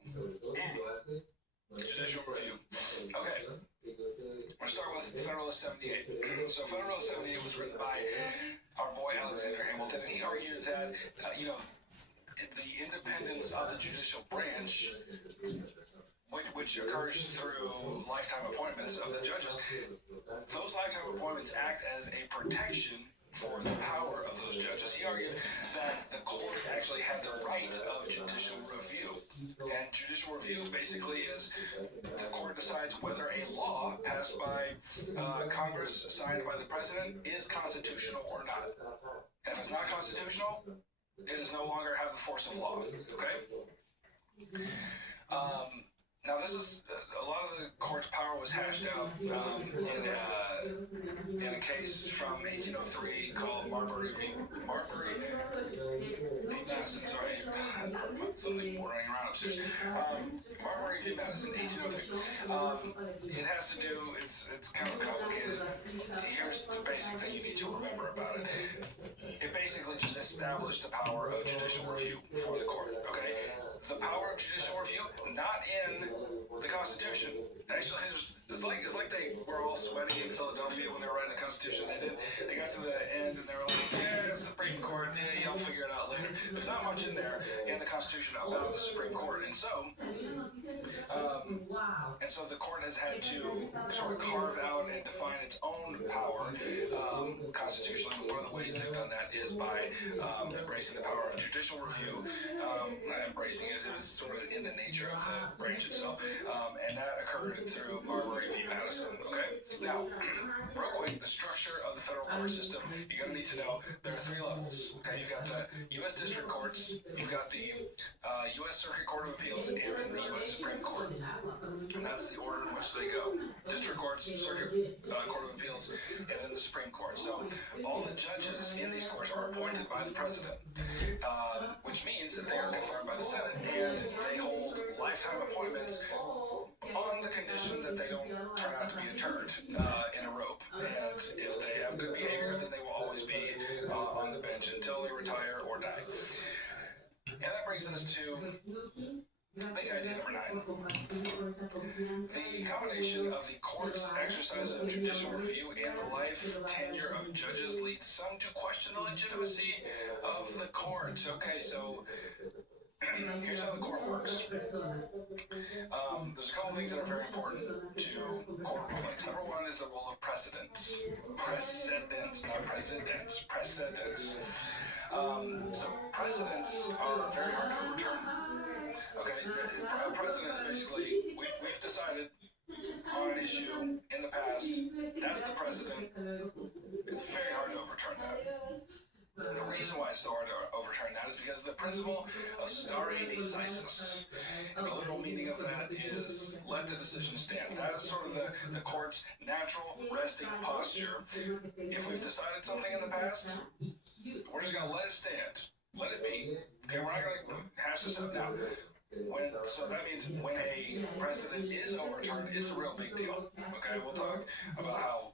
Judicial review. Okay. I'm going to start with Federalist 78. So Federalist 78 was written by our boy Alexander Hamilton, and he argued that, the independence of the judicial branch, which occurs through lifetime appointments of the judges, those lifetime appointments act as a protection for the power of those judges. He argued that the court actually had the right of judicial review. And judicial review basically is the court decides whether a law passed by Congress, signed by the president, is constitutional or not. And if it's not constitutional, it does no longer have the force of law. Okay? Now, this is a lot of the court's power was hashed out in a case from 1803 called Marbury v. Madison. Sorry, something running around upstairs. Marbury v. Madison, 1803. It has to do. It's kind of complicated. Here's the basic thing you need to remember about it. It basically just established the power of judicial review for the court. Okay. The power of judicial review, not in the Constitution. Actually, it's like they were all sweating in Philadelphia when they were writing the Constitution. They got to the end and they were like, yeah, it's the Supreme Court, yeah, you'll figure it out later. There's not much in there in the Constitution about the Supreme Court, and so the court has had to sort of carve out and define its own power constitutionally. One of the ways they've done that is by embracing the power of judicial review. Not embracing it, is sort of in the nature of the branch itself, and that occurred through Marbury v. Madison. Okay, now, real quick, the structure of the federal court system, you're going to need to know there are 3 levels. Okay, you've got the U.S. District Courts, you've got the U.S. Circuit Court of Appeals, and then the U.S. Supreme Court. And that's the order in which they go. District Courts, Circuit Court of Appeals, and then the Supreme Court. So all the judges in these courts are appointed by the president, which means that they are confirmed by the Senate, and they hold lifetime appointments on the condition that they don't turn out to be interred in a rope. And if they have good behavior, then they will always be on the bench until they retire or die. And that brings us to big idea number 9. The combination of the court's exercise of judicial review and the life tenure of judges leads some to question the legitimacy of the court. Okay, so here's how the court works. There's a couple things that are very important to court rulings. Number 1 is the rule of precedence. Precedence, not presidents. Precedence. So precedents are very hard to overturn. Okay, precedent, basically, we've decided on an issue in the past, that's the precedent. It's very hard to overturn that. The reason why it's so hard to overturn that is because of the principle of stare decisis. And the literal meaning of that is let the decision stand. That is sort of the court's natural resting posture. If we've decided something in the past, we're just going to let it stand. Let it be. Okay, we're not going to hash this out now. So that means when a precedent is overturned, it's a real big deal. Okay, we'll talk about how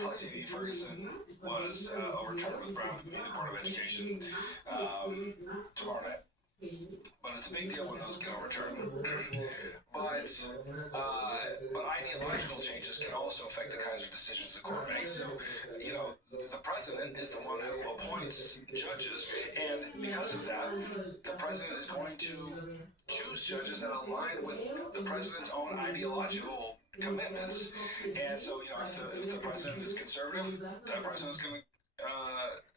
Plessy v. Ferguson was overturned with Brown v. the Board of Education tomorrow night. But it's a big deal when those get overturned. But ideological changes can also affect the kinds of decisions the court makes. So, the president is the one who appoints judges, and because of that, the president is going to choose judges that align with the president's own ideological commitments. And so, if the president is conservative, that president is going to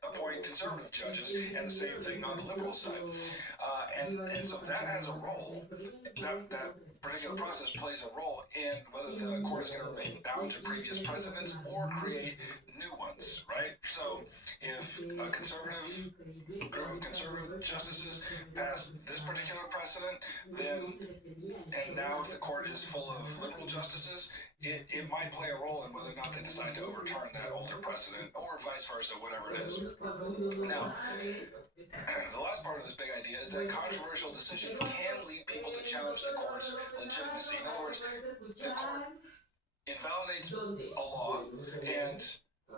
appoint conservative judges, and the same thing on the liberal side. And so that has a role. That particular process plays a role in whether the court is going to remain bound to previous precedents or create new ones, right? So if a conservative group of conservative justices pass this particular precedent, and now if the court is full of liberal justices, it might play a role in whether or not they decide to overturn that older precedent, or vice versa, whatever it is. Now, the last part of this big idea is that controversial decisions can lead people to challenge the court's legitimacy. In other words, the court invalidates a law and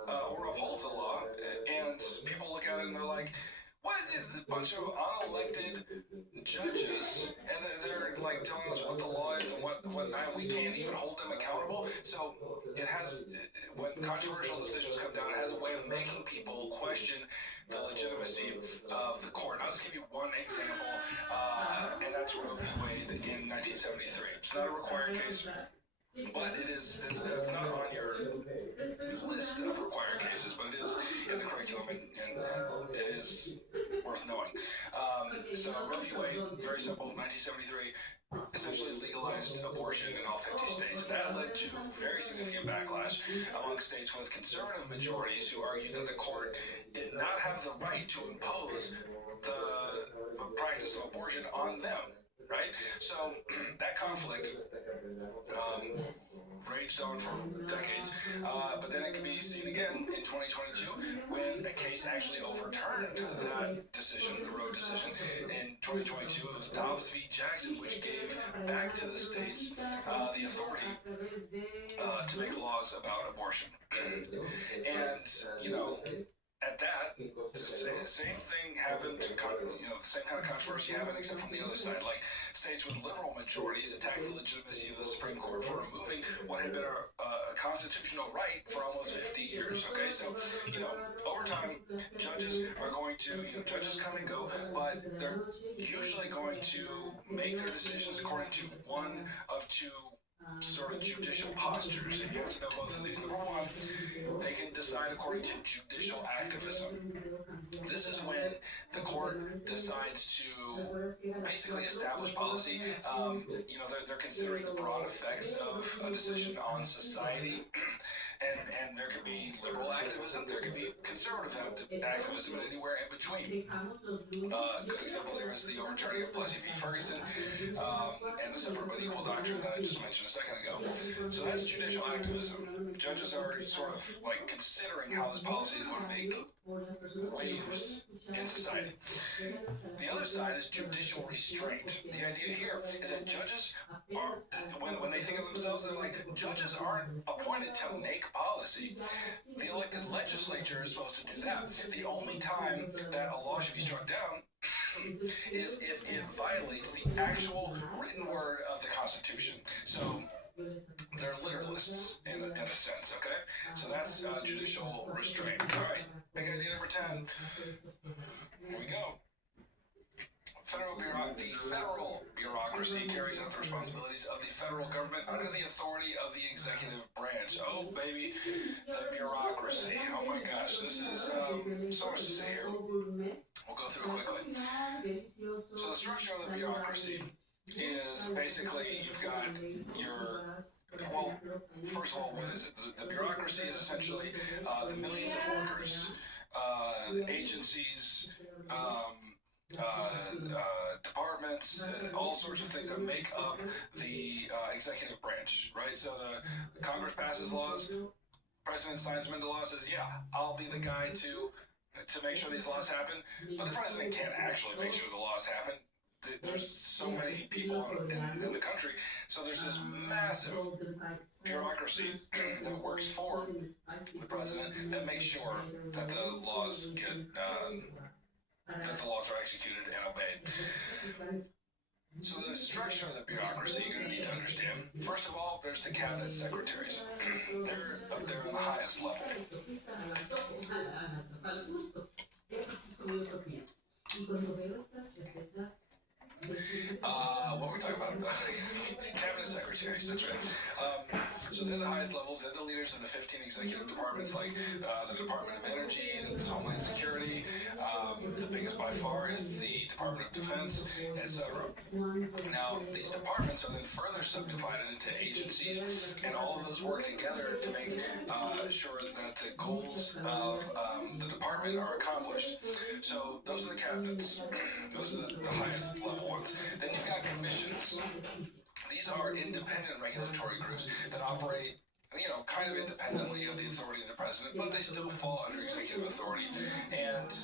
or upholds a law, and people look at it and they're like, what is this bunch of unelected judges, and they're like telling us what the law is and what not, we can't even hold them accountable. So it has, when controversial decisions come down, it has a way of making people question the legitimacy of the court. I'll just give you one example, and that's Roe v. Wade in 1973. It's not a required case, but it's not on your list of required cases, but it is in the curriculum, and it is worth knowing. So Roe v. Wade, very simple, 1973, essentially legalized abortion in all 50 states. And that led to very significant backlash among states with conservative majorities who argued that the court did not have the right to impose the practice of abortion on them. Right? So that conflict raged on for decades, but then it can be seen again in 2022 when a case actually overturned that decision, the Roe decision. In 2022, it was Dobbs v. Jackson, which gave back to the states the authority to make laws about abortion. And, at that, the same thing happened to, the same kind of controversy happened, except from the other side. Like, states with liberal majorities attacked the legitimacy of the Supreme Court for removing what had been a constitutional right for almost 50 years. Okay, so, over time, judges are going to, judges come and go, but they're usually going to make their decisions according to one of two sort of judicial postures, and you have to know both of these. Number one, they can decide according to judicial activism. This is when the court decides to basically establish policy. They're considering the broad effects of a decision on society. And there could be liberal activism, there could be conservative activism, and anywhere in between. A good example there is the overturning of Plessy v. Ferguson and the separate but equal doctrine that I just mentioned a second ago. So that's judicial activism. Judges are sort of like considering how this policy is going to make waves in society. The other side is judicial restraint. The idea here is that judges are, when they think of themselves, they're like, judges aren't appointed to make policy. The elected legislature is supposed to do that. The only time that a law should be struck down is if it violates the actual written word of the Constitution. So they're literalists in a sense, okay? So that's judicial restraint. All right, big idea number 10. Here we go. the federal bureaucracy carries out the responsibilities of the federal government under the authority of the executive branch. Oh, baby, the bureaucracy. Oh my gosh, this is so much to say here. We'll go through it quickly. So the structure of the bureaucracy is basically you've got your, well, first of all, what is it? The bureaucracy is essentially the millions of workers, agencies, departments, all sorts of things that make up the executive branch, right? So the Congress passes laws, President signs them into law, says, yeah, I'll be the guy to make sure these laws happen, but the president can't actually make sure the laws happen. There's so many people in the country, so there's this massive bureaucracy that works for the president that makes sure that the laws get that the laws are executed and obeyed. So the structure of the bureaucracy you're going to need to understand. First of all, there's the cabinet secretaries. They're up there on the highest level. What were we talking about? Cabinet secretaries, that's right. So they're the highest levels. They're the leaders of the 15 executive departments, like the Department of Energy and Homeland Security. The biggest by far is the Department of Defense, etc. Now, these departments are then further subdivided into agencies, and all of those work together to make sure that the goals of the department are accomplished. So those are the cabinets. Those are the highest level ones. Then you've got commissions. These are independent regulatory groups that operate, kind of independently of the authority of the president, but they still fall under executive authority. And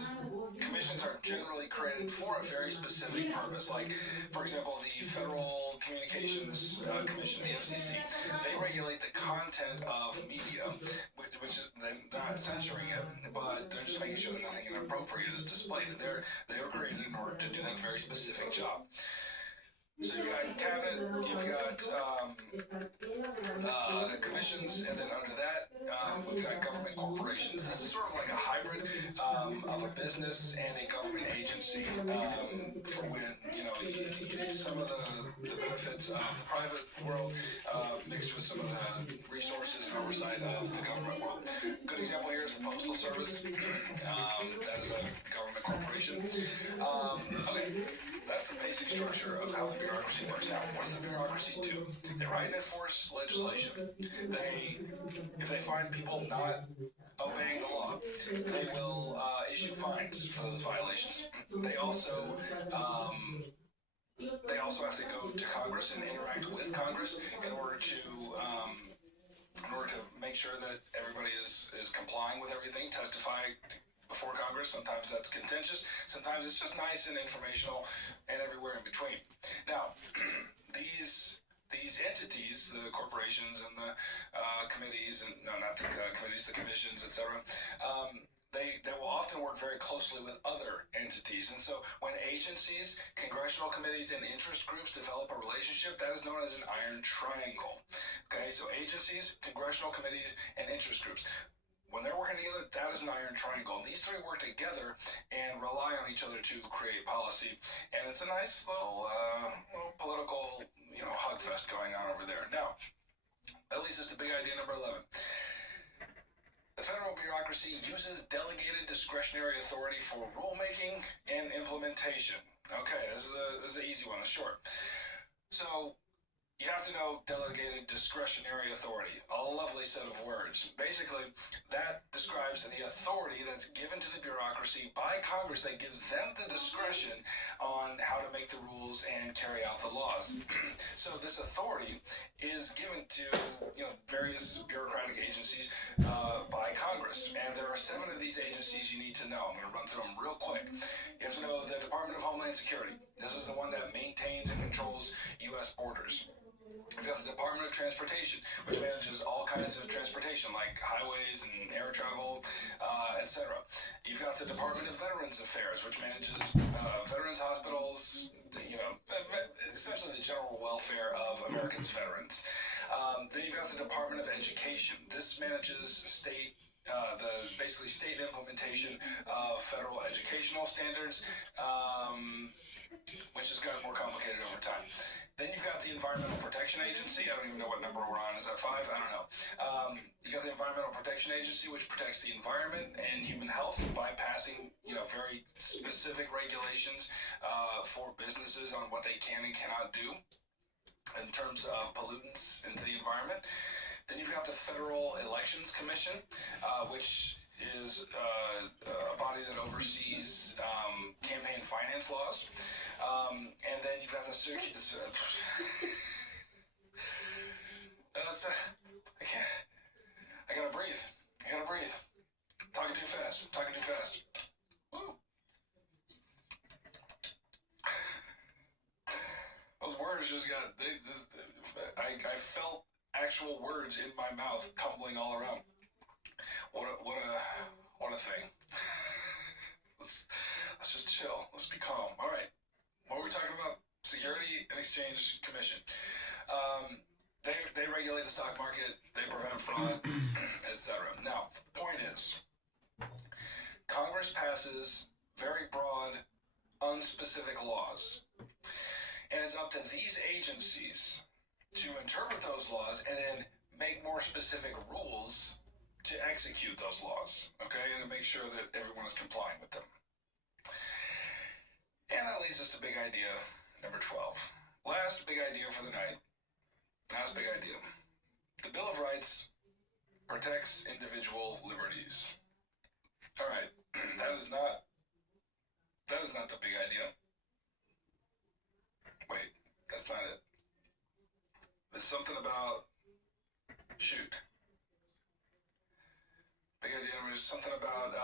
commissions are generally created for a very specific purpose. Like, for example, the Federal Communications Commission, the FCC, they regulate the content of media, which is they're not censoring it, but they're just making sure that nothing inappropriate is displayed. And they were created in order to do that very specific job. So you've got cabinet, you've got commissions, and then under that, we've got government corporations. This is sort of like a hybrid of a business and a government agency for when, you need some of the benefits of the private world mixed with some of the resources and oversight of the government world. Good example here is the Postal Service. That is a government corporation. Okay. That's the basic structure of how the bureaucracy works out. What does the bureaucracy do? They write and enforce legislation. If they find people not obeying the law, they will issue fines for those violations. They also have to go to Congress and interact with Congress in order to make sure that everybody is complying with everything, testify before Congress. Sometimes that's contentious. Sometimes it's just nice and informational and everywhere in between. Now, these entities, the corporations and the committees, and no, not the committees, the commissions, etc., they will often work very closely with other entities. And so when agencies, congressional committees, and interest groups develop a relationship, that is known as an iron triangle. Okay, so agencies, congressional committees, and interest groups. When they're working together, that is an iron triangle. And these three work together and rely on each other to create policy. And it's a nice little political, hug fest going on over there. Now, that leads us to big idea number 11. The federal bureaucracy uses delegated discretionary authority for rulemaking and implementation. Okay, this is an easy one, it's short. So, you have to know delegated discretionary authority, a lovely set of words. Basically, that describes the authority that's given to the bureaucracy by Congress that gives them the discretion on how to make the rules and carry out the laws. So this authority is given to various bureaucratic agencies by Congress. And there are 7 of these agencies you need to know. I'm going to run through them real quick. You have to know the Department of Homeland Security. This is the one that maintains and controls U.S. borders. We've got the Department of Transportation, which manages all kinds of transportation, like highways and air travel, etc. You've got the Department of Veterans Affairs, which manages veterans hospitals, essentially the general welfare of Americans' veterans. Then you've got the Department of Education. This manages basically state implementation of federal educational standards. which has gotten more complicated over time. Then you've got the Environmental Protection Agency. I don't even know what number we're on. Is that 5? I don't know. You got the Environmental Protection Agency, which protects the environment and human health by passing, very specific regulations for businesses on what they can and cannot do in terms of pollutants into the environment. Then you've got the Federal Elections Commission, which is a body that oversees campaign finance laws. And then you've got the I gotta breathe. Talking too fast. Woo. Those words I felt actual words in my mouth tumbling all around. What a thing. Let's just chill. Let's be calm. All right. What were we talking about? Security and Exchange Commission. They regulate the stock market. They prevent fraud, etc. Now, the point is, Congress passes very broad, unspecific laws, and it's up to these agencies to interpret those laws and then make more specific rules to execute those laws, okay, and to make sure that everyone is complying with them. And that leads us to big idea number 12. Last big idea for the night. Last big idea. The Bill of Rights protects individual liberties. All right, that is not the big idea. Wait, that's not it. There's something about big idea number is something about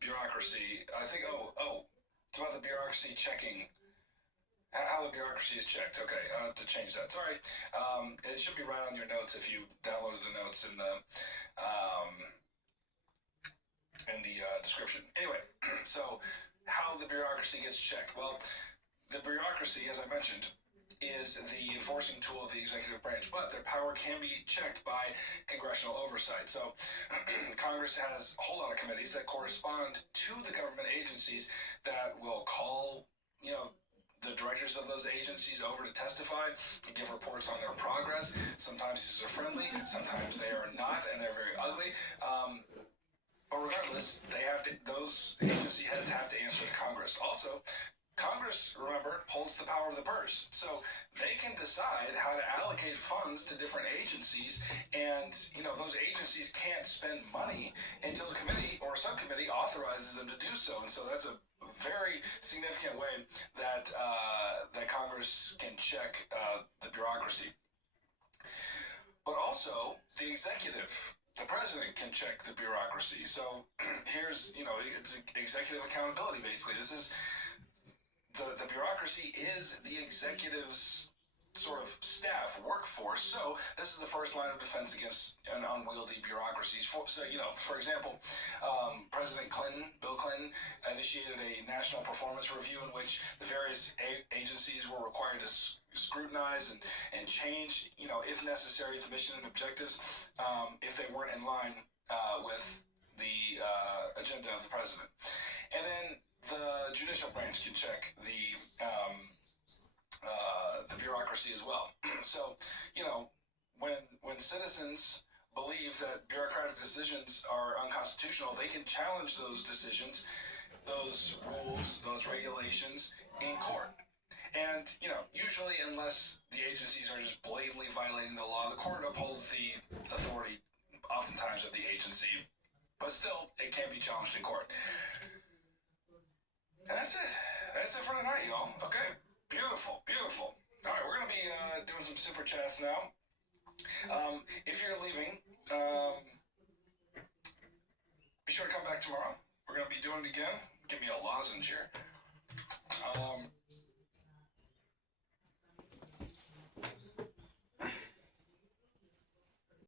bureaucracy. I think it's about the bureaucracy checking. How the bureaucracy is checked. Okay, to change that. Sorry. It should be right on your notes if you downloaded the notes in the description. Anyway, so how the bureaucracy gets checked. Well, the bureaucracy, as I mentioned, is the enforcing tool of the executive branch, but their power can be checked by congressional oversight. So Congress has a whole lot of committees that correspond to the government agencies that will call, the directors of those agencies over to testify and give reports on their progress. Sometimes these are friendly, sometimes they are not, and they're very ugly. But regardless, those agency heads have to answer to Congress. Also, Congress, remember, holds the power of the purse. So they can decide how to allocate funds to different agencies, and those agencies can't spend money until a committee or a subcommittee authorizes them to do so. And so that's a very significant way that Congress can check the bureaucracy. But also, the executive, the president, can check the bureaucracy. So here's, it's executive accountability, basically. This is the bureaucracy is the executive's sort of staff workforce. So this is the first line of defense against an unwieldy bureaucracies. For example, President Bill Clinton, initiated a national performance review in which the various agencies were required to scrutinize and change, if necessary, its mission and objectives, if they weren't in line with the agenda of the president. And then the judicial branch can check the bureaucracy as well. So, when citizens believe that bureaucratic decisions are unconstitutional, they can challenge those decisions, those rules, those regulations in court. And, usually unless the agencies are just blatantly violating the law, the court upholds the authority, oftentimes, of the agency. But still, it can be challenged in court. And that's it. That's it for tonight, y'all. Okay. Beautiful. All right, we're going to be doing some super chats now. If you're leaving, be sure to come back tomorrow. We're going to be doing it again. Give me a lozenge here.